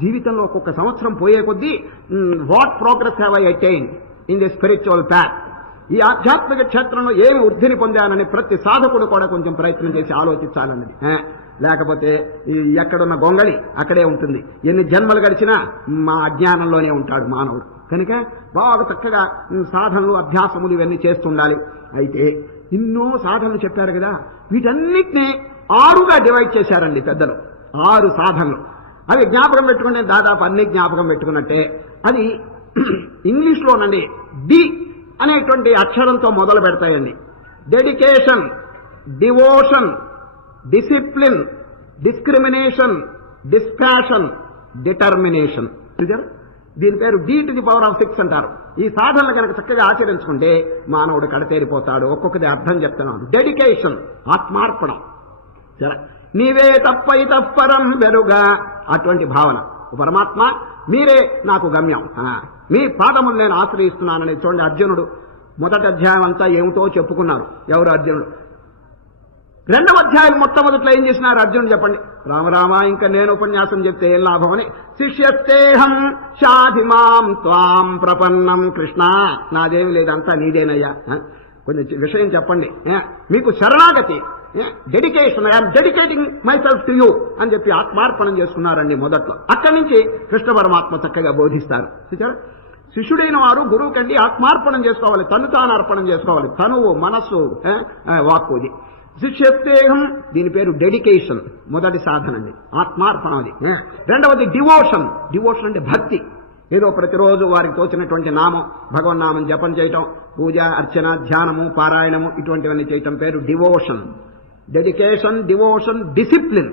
జీవితంలో ఒక్కొక్క సంవత్సరం పోయే కొద్దీ what progress have I attained in the spiritual path, ఈ ఆధ్యాత్మిక క్షేత్రంలో ఏమి వృద్ధిని పొందానని ప్రతి సాధకుడు కూడా కొంచెం ప్రయత్నం చేసి ఆలోచించాలన్నది. లేకపోతే ఎక్కడున్న గొంగళి అక్కడే ఉంటుంది. ఎన్ని జన్మలు గడిచినా మా అజ్ఞానంలోనే ఉంటాడు మానవుడు. కనుక బాగా చక్కగా సాధనలు, అభ్యాసములు ఇవన్నీ చేస్తుండాలి. అయితే ఎన్నో సాధనలు చెప్పారు కదా, వీటన్నిటినీ 6గా డివైడ్ చేశారండి పెద్దలు. 6 సాధనలు. అవి జ్ఞాపకం పెట్టుకుంటే దాదాపు అన్ని జ్ఞాపకం పెట్టుకున్నట్టే. అది ఇంగ్లీష్లోనండి డి అనేటువంటి అక్షరంతో మొదలు పెడతాయండి. Dedication, devotion, discipline, discrimination, dispassion, determination. దీని పేరు D⁴ అంటారు. ఈ సాధనలు కనుక చక్కగా ఆచరించుకుంటే మానవుడు కడతేరిపోతాడు. ఒక్కొక్కది అర్థం చెప్తున్నాను. డెడికేషన్, ఆత్మార్పణం. సరే, నీవే తప్పై తప్పరం వెరుగా, అటువంటి భావన. పరమాత్మ మీరే నాకు గమ్యం, మీ పాదములు నేను ఆశ్రయిస్తున్నానని. చూడండి, అర్జునుడు మొదటి అధ్యాయం అంతా ఏమిటో చెప్పుకున్నారు. ఎవరు? అర్జునుడు. రెండవ అధ్యాయం మొట్టమొదట్లో ఏం చేసినారు అర్జునుడు చెప్పండి. రామరామ ఇంకా నేను ఉపన్యాసం చెప్తే ఏం లాభం అని, శిష్యస్తేహం షాధిమాం త్వాం ప్రపన్నం కృష్ణ, నాదేమి లేదంతా నీదేనయ్యా, కొంచెం విషయం చెప్పండి, మీకు శరణాగతి, dedication, I'm dedicating my self to you అని చెప్పి ఆత్మార్పణం చేసుకున్నారండి మొదట్లో. అక్కడి నుంచి కృష్ణ పరమాత్మ చక్కగా బోధిస్తారు. శిష్యుడైన వారు గురువుకండి ఆత్మార్పణం చేసుకోవాలి, తను తాను అర్పణం చేసుకోవాలి, తనువు మనస్సు వాక్కుది. శిష్యస్తేహం, దీని పేరు డెడికేషన్, మొదటి సాధన అండి, ఆత్మార్పణం అది. రెండవది డివోషన్. డివోషన్ అంటే భక్తి, ఏదో ప్రతిరోజు వారికి తోచినటువంటి నామం, భగవన్నామం జపం చేయటం, పూజ అర్చన ధ్యానము పారాయణము ఇటువంటివన్నీ చేయటం పేరు డివోషన్. Dedication, devotion, discipline.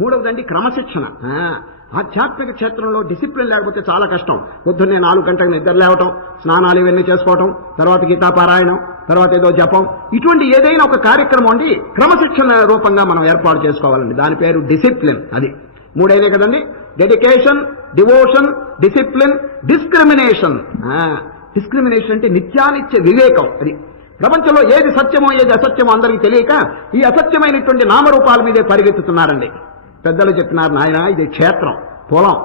మూడవదండి క్రమశిక్షణ. ఆధ్యాత్మిక క్షేత్రంలో డిసిప్లిన్ లేకపోతే చాలా కష్టం. పొద్దున్నే 4 గంటలకు నిద్ర లేవటం, స్నానాలు ఇవన్నీ చేసుకోవటం, తర్వాత గీతాపారాయణం, తర్వాత ఏదో జపం, ఇటువంటి ఏదైనా ఒక కార్యక్రమం అండి క్రమశిక్షణ రూపంగా మనం ఏర్పాటు చేసుకోవాలండి. దాని పేరు డిసిప్లిన్. అది మూడైదే కదండి, dedication, devotion, discipline, discrimination. Discrimination అంటే నిత్యానిత్య వివేకం. అది ప్రపంచంలో ఏది సత్యమో ఏది అసత్యమో అందరికీ తెలియక ఈ అసత్యమైనటువంటి నామరూపాల మీదే పరిగెత్తుతున్నారండి. పెద్దలు చెప్పినారు, నాయన ఇది క్షేత్రం, పొలం.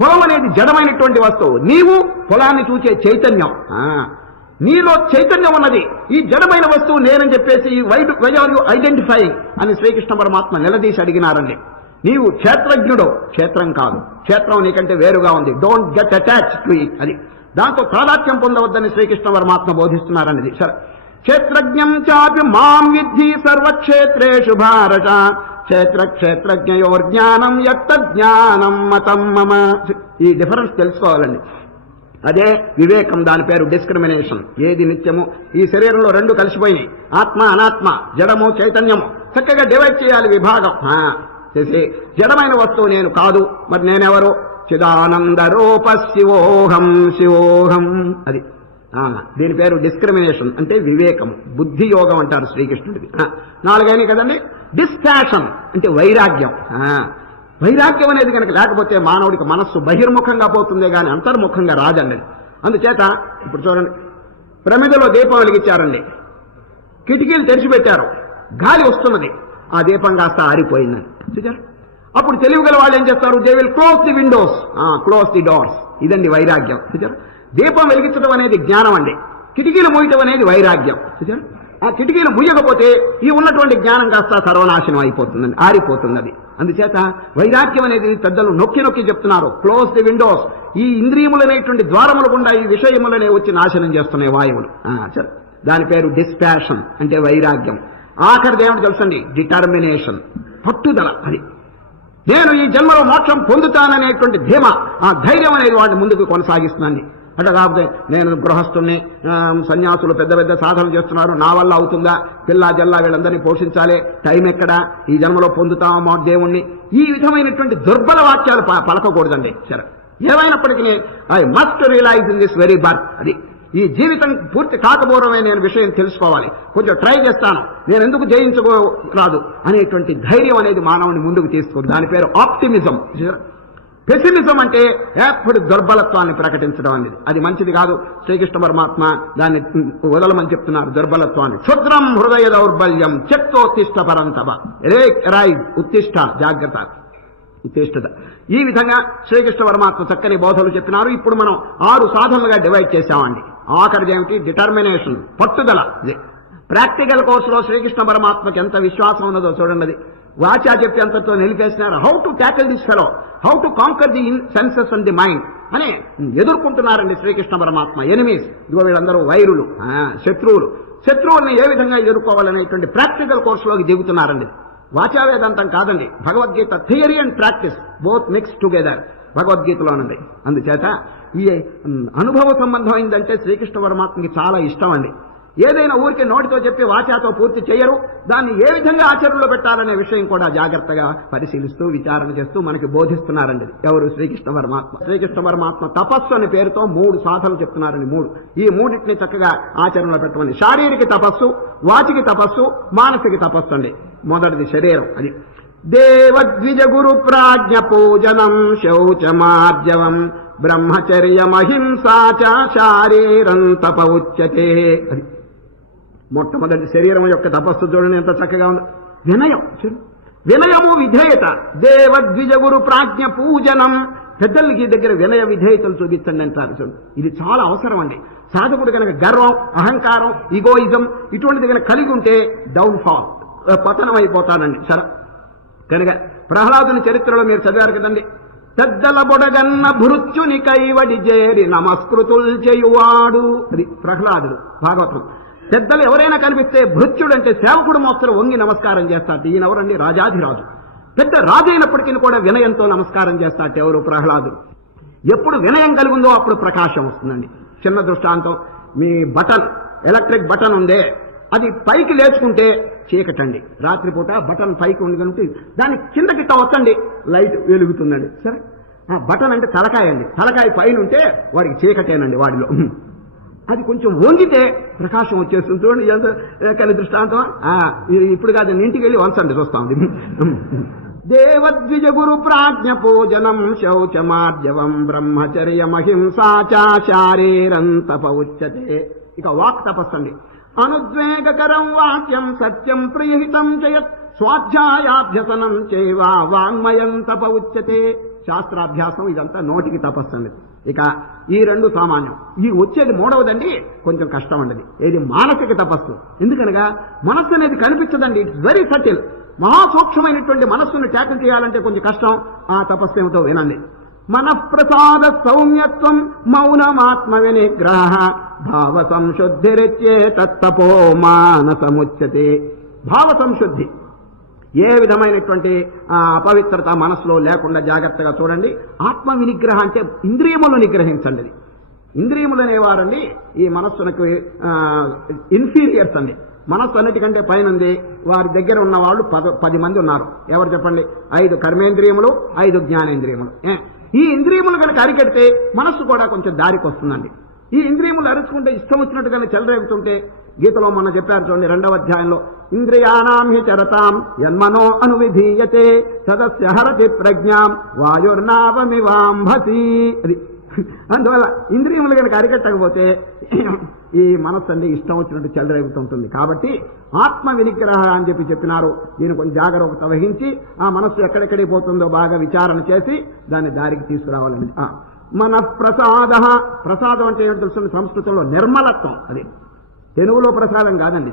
పొలం అనేది జడమైనటువంటి వస్తువు, నీవు పొలాన్ని చూచే చైతన్యం. నీలో చైతన్యం ఉన్నది, ఈ జడమైన వస్తువు నేనని చెప్పేసి వై ఆర్ యు ఐడెంటిఫైయింగ్ అని శ్రీకృష్ణ పరమాత్మ నిలదీసి అడిగినారండి. నీవు క్షేత్రజ్ఞుడు, క్షేత్రం కాదు, క్షేత్రం నీకంటే వేరుగా ఉంది, don't get attach to it. అది దాంతో తాదాత్మ్యం పొందవద్దని శ్రీకృష్ణ పరమాత్మ బోధిస్తున్నారన్నది. సరే, క్షేత్రజ్ఞం చాపి మాం విద్ధి సర్వక్షేత్రేషు భారత, క్షేత్రజ్ఞయోర్జ్ఞానం యత్త జ్ఞానం మతం మమ. ఈ డిఫరెన్స్ తెలుసుకోవాలండి. అదే వివేకం, దాని పేరు డిస్క్రిమినేషన్. ఏది నిత్యము, ఈ శరీరంలో రెండు కలిసిపోయినాయి, ఆత్మ అనాత్మ, జడము చైతన్యము, చక్కగా డివైడ్ చేయాలి విభాగం చేసి. జడమైన వస్తువు నేను కాదు, మరి నేనెవరు? చిదానంద రూప శివోహం శివోహం. అది దీని పేరు డిస్క్రిమినేషన్, అంటే వివేకం, బుద్ధి యోగం అంటారు శ్రీకృష్ణుడికి. నాలుగైన కదండి. డిస్పాషన్ అంటే వైరాగ్యం. వైరాగ్యం అనేది కనుక లేకపోతే మానవుడికి మనస్సు బహిర్ముఖంగా పోతుందే గాని అంతర్ముఖంగా రాదండి. అందుచేత ఇప్పుడు చూడండి, ప్రమిదలో దీపం వెలిగించారండి, కిటికీలు తెరిచిపెట్టారు, గాలి వస్తున్నది, ఆ దీపం కాస్త ఆరిపోయిందని చూచారు. అప్పుడు తెలివిగల వాళ్ళు ఏం చేస్తారు? They will close the Windows, close the doors. ఇదండి వైరాగ్యం. చూచారు. దీపం వెలిగించడం అనేది జ్ఞానం అండి, కిటికీలు మూయటం అనేది వైరాగ్యం. చూచారు. ఆ కిటికీలు ముయ్యకపోతే ఈ ఉన్నటువంటి జ్ఞానం కాస్త సర్వనాశనం అయిపోతుందండి, ఆరిపోతుంది అది. అందుచేత వైరాగ్యం అనేది పెద్దలు నొక్కి నొక్కి చెప్తున్నారు. Close the Windows. ఈ ఇంద్రియములనేటువంటి ద్వారముల గుండా ఈ విషయములనే వచ్చి నాశనం చేస్తున్నాయి వాయువులు. దాని పేరు డిస్పాషన్ అంటే వైరాగ్యం. ఆఖరిది ఏమిటి తెలుసండి? డిటర్మినేషన్, పట్టుదల. అది నేను ఈ జన్మలో మోక్షం పొందుతాననేటువంటి ధీమ, ఆ ధైర్యం అనేది వాడిని ముందుకు కొనసాగిస్తున్నాను. అట్లా కాకపోతే నేను గృహస్థుల్ని, సన్యాసులు పెద్ద పెద్ద సాధనలు చేస్తున్నారు, నా వల్ల అవుతుందా? పిల్లా జల్లా వీళ్ళందరినీ పోషించాలి, టైం ఎక్కడా? ఈ జన్మలో పొందుతామో దేవుణ్ణి? ఈ విధమైనటువంటి దుర్బల వాక్యాలు పలకకూడదండి. సరే, ఏమైనప్పటికీ I must realise in this very birth. అది ఈ జీవితం పూర్తి కాకపోవడమే నేను విషయం తెలుసుకోవాలి, కొంచెం ట్రై చేస్తాను, నేను ఎందుకు జయించుకోరాదు అనేటువంటి ధైర్యం అనేది మానవుని ముందుకు తీసుకోదు. దాని పేరు ఆప్టిమిజం. పెసిమిజం అంటే ఎప్పుడు దుర్బలత్వాన్ని ప్రకటించడం అనేది, అది మంచిది కాదు. శ్రీకృష్ణ పరమాత్మ దాన్ని వదలమని చెప్తున్నారు, దుర్బలత్వాన్ని. క్షుద్రం హృదయ దౌర్బల్యం చెక్తోత్తిష్ట పరంతప, రైజ్ ఉత్తిష్ట, జాగ్రత్త, ఉత్తిష్టత. ఈ విధంగా శ్రీకృష్ణ పరమాత్మ చక్కని బోధలు చెప్పినారు. ఇప్పుడు మనం 6 సాధనలుగా డివైడ్ చేశామండి. ఆఖరిది ఏమిటి? డిటర్మినేషన్, పట్టుదల. ప్రాక్టికల్ కోర్సులో శ్రీకృష్ణ పరమాత్మకి ఎంత విశ్వాసం ఉన్నదో చూడండి. వాచా చెప్పి అంతతో నిలిపేసినారు. How to tackle this fellow, how to conquer the senses and the mind అని ఎదుర్కొంటున్నారండి శ్రీకృష్ణ పరమాత్మ. ఎనిమీస్, ఇదిగో వీళ్ళందరూ వైరులు, శత్రువులు. శత్రువుల్ని ఏ విధంగా ఎదుర్కోవాలనేటువంటి ప్రాక్టికల్ కోర్సులోకి దిగుతున్నారండి. వాచావేదాంతం కాదండి, Bhagavadgita theory and practice both mix together భగవద్గీతలోనండి. అందుచేత ఈ అనుభవ సంబంధమైందంటే శ్రీకృష్ణ పరమాత్మకి చాలా ఇష్టం అండి. ఏదైనా ఊరికి నోటితో చెప్పి వాచాతో పూర్తి చేయరు, దాన్ని ఏ విధంగా ఆచరణలో పెట్టాలనే విషయం కూడా జాగ్రత్తగా పరిశీలిస్తూ విచారణ చేస్తూ మనకి బోధిస్తున్నారండి. ఎవరు? శ్రీకృష్ణ పరమాత్మ. శ్రీకృష్ణ పరమాత్మ తపస్సు అనే పేరుతో 3 సాధనలు చెప్తున్నారండి. 3 ఈ మూడింటిని చక్కగా ఆచరణలో పెట్టమని. శారీరక తపస్సు, వాచికి తపస్సు, మానసిక తపస్సు అండి. మొదటిది శరీరం. అది దేవద్విజ గురు ప్రాజ్ఞ పూజనం శౌచమార్జవం బ్రహ్మచర్యమహింసా చ శారీరం తప ఉచ్యతే. అది మొట్టమొదటి శరీరం యొక్క తపస్సు చూడండి ఎంత చక్కగా ఉంది. వినయం, వినయము విధేయత. దేవద్విజ గురు ప్రాజ్ఞ పూజనం. పెద్దలకి దగ్గర వినయ విధేయతలు చూపించండి అంటారు. ఇది చాలా అవసరం అండి. సాధకుడు కనుక గర్వం, అహంకారం, ఈగోయిజం ఇటువంటిది కనుక కలిగి ఉంటే డౌన్ఫాల్, పతనం అయిపోతానండి. సరే, కనుక ప్రహ్లాదుని చరిత్రలో మీరు చదివారు కదండి. పెద్దల బొడగన్న భృత్యుని కైవడి చేరి నమస్కృతులు చేయువాడు. అది ప్రహ్లాదుడు భాగవతం. పెద్దలు ఎవరైనా కనిపిస్తే భృత్యుడు అంటే సేవకుడు మోస్తరు వంగి నమస్కారం చేస్తాడు. ఈయనెవరండి? రాజాధిరాజు. పెద్ద రాజు అయినప్పటికీ కూడా వినయంతో నమస్కారం చేస్తాడు. ఎవరు? ప్రహ్లాదుడు. ఎప్పుడు వినయం కలిగిందో అప్పుడు ప్రకాశం వస్తుందండి. చిన్న దృష్టాంతం, మీ బటన్, ఎలక్ట్రిక్ బటన్ ఉందే, అది పైకి లేచుకుంటే చీకటండి. రాత్రిపూట బటన్ పైకి ఉంది కనుక దాన్ని కిందకి వచ్చండి, లైట్ వెలుగుతుందండి. సరే, ఆ బటన్ అంటే తలకాయ అండి. తలకాయ పైన ఉంటే వాడికి చీకటేనండి వాడిలో. అది కొంచెం వంగితే ప్రకాశం వచ్చేస్తుంది. చూడండి ఎంత కలి దృష్టాంతం. ఇప్పుడు కాదు, ఇంటికి వెళ్ళి వంచండి, చూస్తాం. దేవద్విజ గురు ప్రాజ్ఞ పూజనం శౌచమార్జవం బ్రహ్మచర్యమహింసాచారేరం తప ఉచ్యతే. ఇక వాక్ తపస్సండి. అనుద్వేగకరం వాక్యం సత్యం ప్రియహితం జయత్ స్వాధ్యాయాభ్యసనం చేవా వాంగ్మయం తప ఉచ్యతే. శాస్త్రాభ్యాసం ఇదంతా నోటికి తపస్సండి. ఇక ఈ రెండు సామాన్యం. ఈ వచ్చేది మూడవదండి, కొంచెం కష్టం అండి. ఏది? మానసిక తపస్సు. ఎందుకనగా మనస్సు అనేది కనిపించదండి. It's very subtle. మహాసూక్ష్మమైనటువంటి మనస్సును ట్యాకిల్ చేయాలంటే కొంచెం కష్టం. ఆ తపస్సు ఏమిటో వినండి. మనఃప్రసాద సౌమ్యత్వం మౌనమాత్మ వినిగ్రహ భావ సంశుద్ధిరిచ్యేతత్తపో మానసముచ్యతే. భావ సంశుద్ధి, ఏ విధమైనటువంటి అపవిత్రత మనసులో లేకుండా జాగ్రత్తగా చూడండి. ఆత్మ వినిగ్రహం అంటే ఇంద్రియములను నిగ్రహించండి. ఇంద్రియములు అనేవారండి ఈ మనస్సునకు ఇన్ఫీరియర్స్ అండి. మనస్సు అన్నిటికంటే పైన ఉంది. వారి దగ్గర ఉన్న వాళ్ళు 10 మంది ఉన్నారు. ఎవరు చెప్పండి? 5 కర్మేంద్రియములు, 5 జ్ఞానేంద్రియములు. ఈ ఇంద్రియములు కనుక అరికడితే మనస్సు కూడా కొంచెం దారికి వస్తుందండి. ఈ ఇంద్రియములు అరుచుకుంటే ఇష్టం వచ్చినట్టుగానే చెలరేగుతుంటే, గీతలో మొన్న చెప్పారు చూడండి 2వ అధ్యాయంలో, ఇంద్రియాణాం హి చరతాం యన్మనో అనువిధీయతే సదస్య హరతి ప్రజ్ఞాం వాయుర్నావమివాంభసి. అది అందువల్ల ఇంద్రియములు కనుక అరికట్టకపోతే ఈ మనస్సు అండి ఇష్టం వచ్చినట్టు చెలరేగుతుంటుంది. కాబట్టి ఆత్మ వినిగ్రహ అని చెప్పినారు. దీన్ని కొంచెం జాగ్రత్త వహించి ఆ మనస్సు ఎక్కడెక్కడికి పోతుందో బాగా విచారణ చేసి దాన్ని దారికి తీసుకురావాలండి. మనఃప్రసాద, ప్రసాదం అంటే ఏంటో తెలుస్తుంది సంస్కృతంలో? నిర్మలత్వం. అది తెలుగులో ప్రసాదం కాదండి,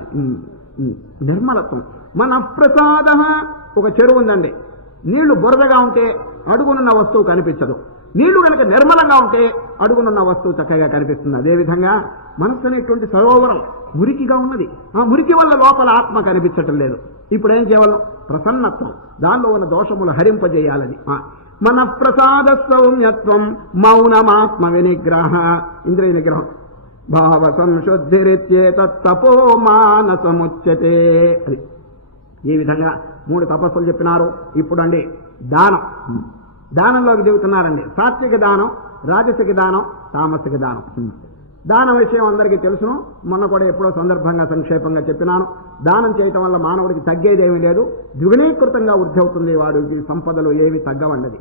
నిర్మలత్వం. మనఃప్రసాద. ఒక చెరువు ఉందండి, నీళ్లు బురదగా ఉంటే అడుగునున్న వస్తువు కనిపించదు. నీళ్లు కనుక నిర్మలంగా ఉంటే అడుగునున్న వస్తువు చక్కగా కనిపిస్తుంది. అదేవిధంగా మనస్సు అనేటువంటి సరోవరం మురికిగా ఉన్నది. ఆ మురికి వల్ల లోపల ఆత్మ కనిపించటం లేదు. ఇప్పుడు ఏం చేయాలి? ప్రసన్నత్వం, దానిలో ఉన్న దోషములు హరింపజేయాలని. మనఃప్రసాద సౌమ్యత్వం మౌనమాత్మ వినిగ్రహ, ఇంద్రియ నిగ్రహం. భావ సంశుద్ధిరిచ్యేతత్తపో మానసముచ్యతే. అది ఈ విధంగా 3 తపస్సులు చెప్పినారు. ఇప్పుడు అండి దానం, దానంలోకి దిగుతున్నారండి. సాత్విక దానం, రాజసిక దానం, తామసిక దానం. దానం విషయం అందరికీ తెలుసును. మొన్న కూడా ఎప్పుడో సందర్భంగా సంక్షేపంగా చెప్పినాను. దానం చేయటం వల్ల మానవుడికి తగ్గేదేమీ లేదు, ద్విగుణీకృతంగా వృద్ధి అవుతుంది. వాడికి సంపదలు ఏవి తగ్గవండది.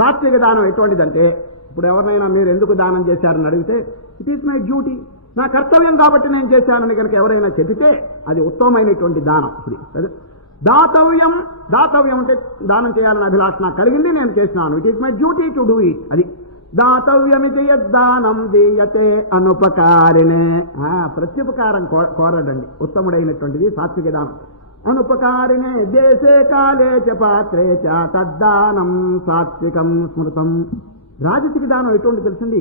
సాత్విక దానం ఎటువంటిదంటే, ఇప్పుడు ఎవరినైనా మీరు ఎందుకు దానం చేశారని అడిగితే, ఇట్ ఈస్ మై డ్యూటీ, నా కర్తవ్యం కాబట్టి నేను చేశానని కనుక ఎవరైనా చెబితే అది ఉత్తమమైనటువంటి దానం. దాతవ్యం, దాతవ్యం అంటే దానం చేయాలని అభిలాష నాకు కలిగింది, నేను చేసినాను. It is my duty to do it. అది దాతవ్యమితి యద్దానం దీయతే అనుపకారినే. ప్రత్యుపకారం కోరడండి, ఉత్తముడైనటువంటిది సాత్విక దానం. అనుపకారినే దేశే కాలే చ పాత్రే చ తద్దానం సాత్వికం స్మృతం. రాజసిక దానం ఎటువంటి తెలిసింది?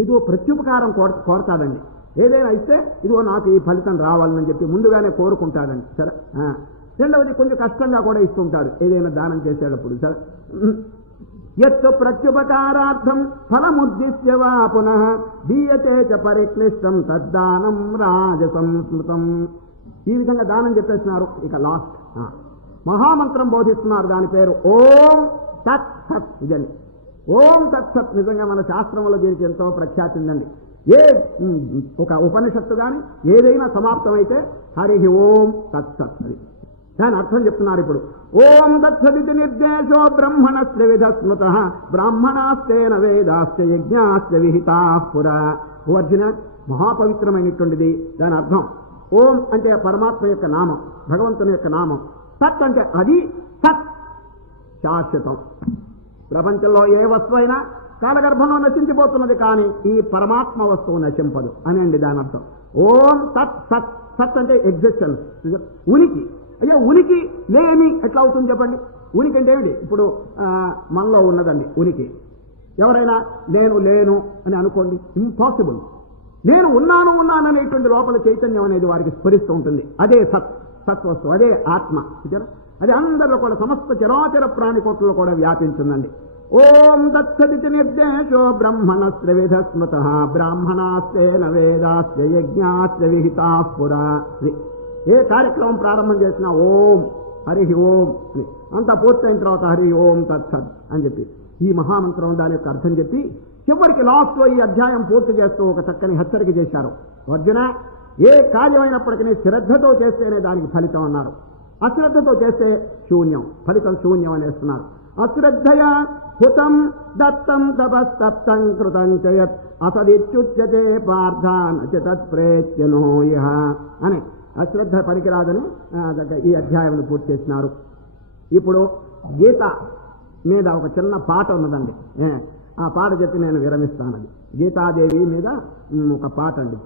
ఏదో ప్రత్యుపకారం కోరతాడండి. ఏదైనా ఇస్తే ఇదిగో నాకు ఈ ఫలితం రావాలని చెప్పి ముందుగానే కోరుకుంటాడండి. సరే, రెండవది కొంచెం కష్టంగా కూడా ఇస్తుంటాడు ఏదైనా దానం చేసేటప్పుడు. సరే, యత్ ప్రత్యుపకారార్థం ఫలముద్దిశ్య వా పునః దీయతే చ పరిక్లిష్టం తద్దానం రాజసం స్మృతం. ఈ విధంగా దానం చెప్పేస్తున్నారు. ఇక లాస్ట్ మహామంత్రం బోధిస్తున్నారు. దాని పేరు ఓం తత్ సత్. ఇదండి ఓం తత్ సత్. నిజంగా మన శాస్త్రంలో దీనికి ఎంతో ప్రఖ్యాతి ఉందండి. ఏ ఒక ఉపనిషత్తు కానీ ఏదైనా సమాప్తమైతే హరి ఓం తత్ సత్. దాని అర్థం చెప్తున్నారు ఇప్పుడు. ఓం తత్సదితి నిర్దేశో బ్రహ్మణస్య విధ స్మృత బ్రాహ్మణాస్తేన వేదాశ్చ యజ్ఞాశ్చ విహితాః పురా. ఓ అర్జున, మహాపవిత్రమైనటువంటిది. దాని అర్థం ఓం అంటే పరమాత్మ యొక్క నామం, భగవంతుని యొక్క నామం. సత్ అంటే అది సత్ శాశ్వతం. ప్రపంచంలో ఏ వస్తువు అయినా కాలగర్భంలో నశించిపోతున్నది, కానీ ఈ పరమాత్మ వస్తువు నశింపదు అని అండి దాని అర్థం. ఓం సత్ సత్. సత్ అంటే ఎగ్జిస్టెన్స్, ఉనికి. అయ్యా ఉనికి లేమి ఎట్లా అవుతుంది చెప్పండి? ఉనికి అంటే ఏమిటి? ఇప్పుడు మనలో ఉన్నదండి ఉనికి. ఎవరైనా నేను లేను అని అనుకోండి, ఇంపాసిబుల్. నేను ఉన్నాననేటువంటి లోపల చైతన్యం అనేది వారికి స్ఫురిస్తూ ఉంటుంది. అదే సత్, సత్వస్తు, అదే ఆత్మ. అది అందరిలో కూడా సమస్త చరాచర ప్రాణికోట్లలో కూడా వ్యాపించిందండి. ఓం దత్సదితి నిర్దేశో బ్రహ్మణస్య విధ స్మృత బ్రాహ్మణాస్తేన వేదాస్య యజ్ఞాస్య విహితా పురా. ఏ కార్యక్రమం ప్రారంభం చేసినా ఓం హరి ఓం అంతా పూర్తయిన తర్వాత హరి ఓం తత్సత్ అని చెప్పి ఈ మహామంత్రం దాని యొక్క అర్థం చెప్పి చివరికి లాస్ట్ లో ఈ అధ్యాయం పూర్తి చేస్తూ ఒక చక్కని హెచ్చరిక చేశారు. అర్జున, ఏ కార్యమైనప్పటికీ శ్రద్ధతో చేస్తేనే దానికి ఫలితం అన్నారు. అశ్రద్ధతో చేస్తే శూన్యం, ఫలితం శూన్యం అనేస్తున్నారు. అశ్రద్ధయా హుతం దత్తం తపస్తప్తం కృతం చయత్ అసదిత్యుచ్యతే పార్థాన చ తత్ప్రేత్యనో యః అని అశ్రద్ధ పనికిరాదని ఈ అధ్యాయం పూర్తి చేసినారు. ఇప్పుడు గీత మీద ఒక చిన్న పాట ఉన్నదండి. ఆ పాట చెప్పి నేను విరమిస్తానండి. గీతాదేవి మీద ఒక పాట అండి,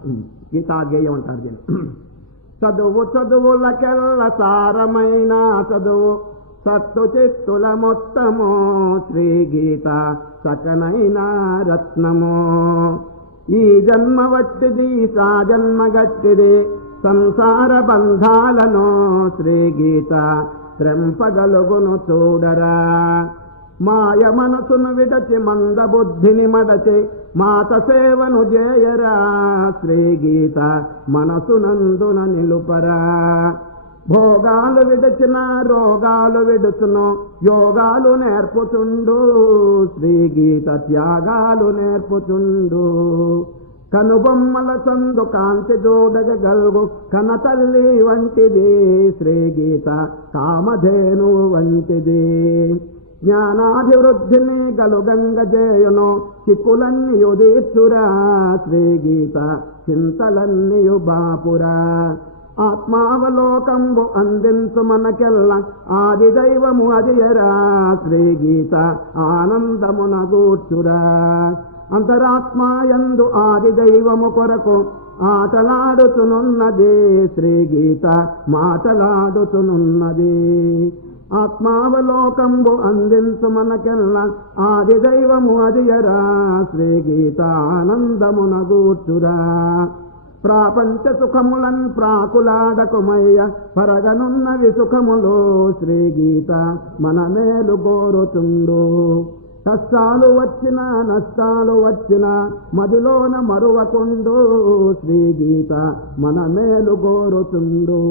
గీతాగేయం అంటారు దీన్ని. చదువు చదువులకెల్ల సారమైన చదువు సత్తు చిత్తుల మొత్తము శ్రీ గీత సకనైన రత్నము. ఈ జన్మ వట్టిది సా జన్మ గట్టిది సంసార బంధాలను శ్రీ గీత త్రెంపగలుగును చూడరా. మాయ మనసును విడచి మంద బుద్ధిని మడచి మాత సేవను చేయరా. శ్రీ గీత మనసునందున నిలుపరా. భోగాలు విడచిన రోగాలు విడుచును యోగాలు నేర్పుచుండు. శ్రీ గీత త్యాగాలు నేర్పుచుండు. కనుబొమ్మల సందు కాంతి చూడగల్గు కనతల్లి వంటిది. శ్రీ గీత కామధేను వంటిది. జ్ఞానాభివృద్ధిని గలుగంగజేయును చిక్కులన్నీయు తీర్చురా. శ్రీ గీత చింతలన్నీయు బాపురా. ఆత్మావలోకంబు అందించు మనకెల్ల ఆది దైవము అదియరా. శ్రీ గీత ఆనందమున గూర్చురా. అంతరాత్మాయందు ఆది దైవము కొరకు ఆటలాడుతునున్నది. శ్రీ గీత మాటలాడుతునున్నది. ఆత్మావలోకంబు అందించు మనకెల్ల ఆది దైవము అదియరా. శ్రీ గీత ఆనందమున గూర్చురా. ప్రాపంచ సుఖములన్ ప్రాకులాడకుమయ్య పరగనున్నవి సుఖములు. శ్రీ గీత మన మేలు గోరుతుండు. కష్టాలు వచ్చినా నష్టాలు వచ్చినా మదిలోన మరువకుండు. శ్రీ గీత మన మేలు గోరుతుండు.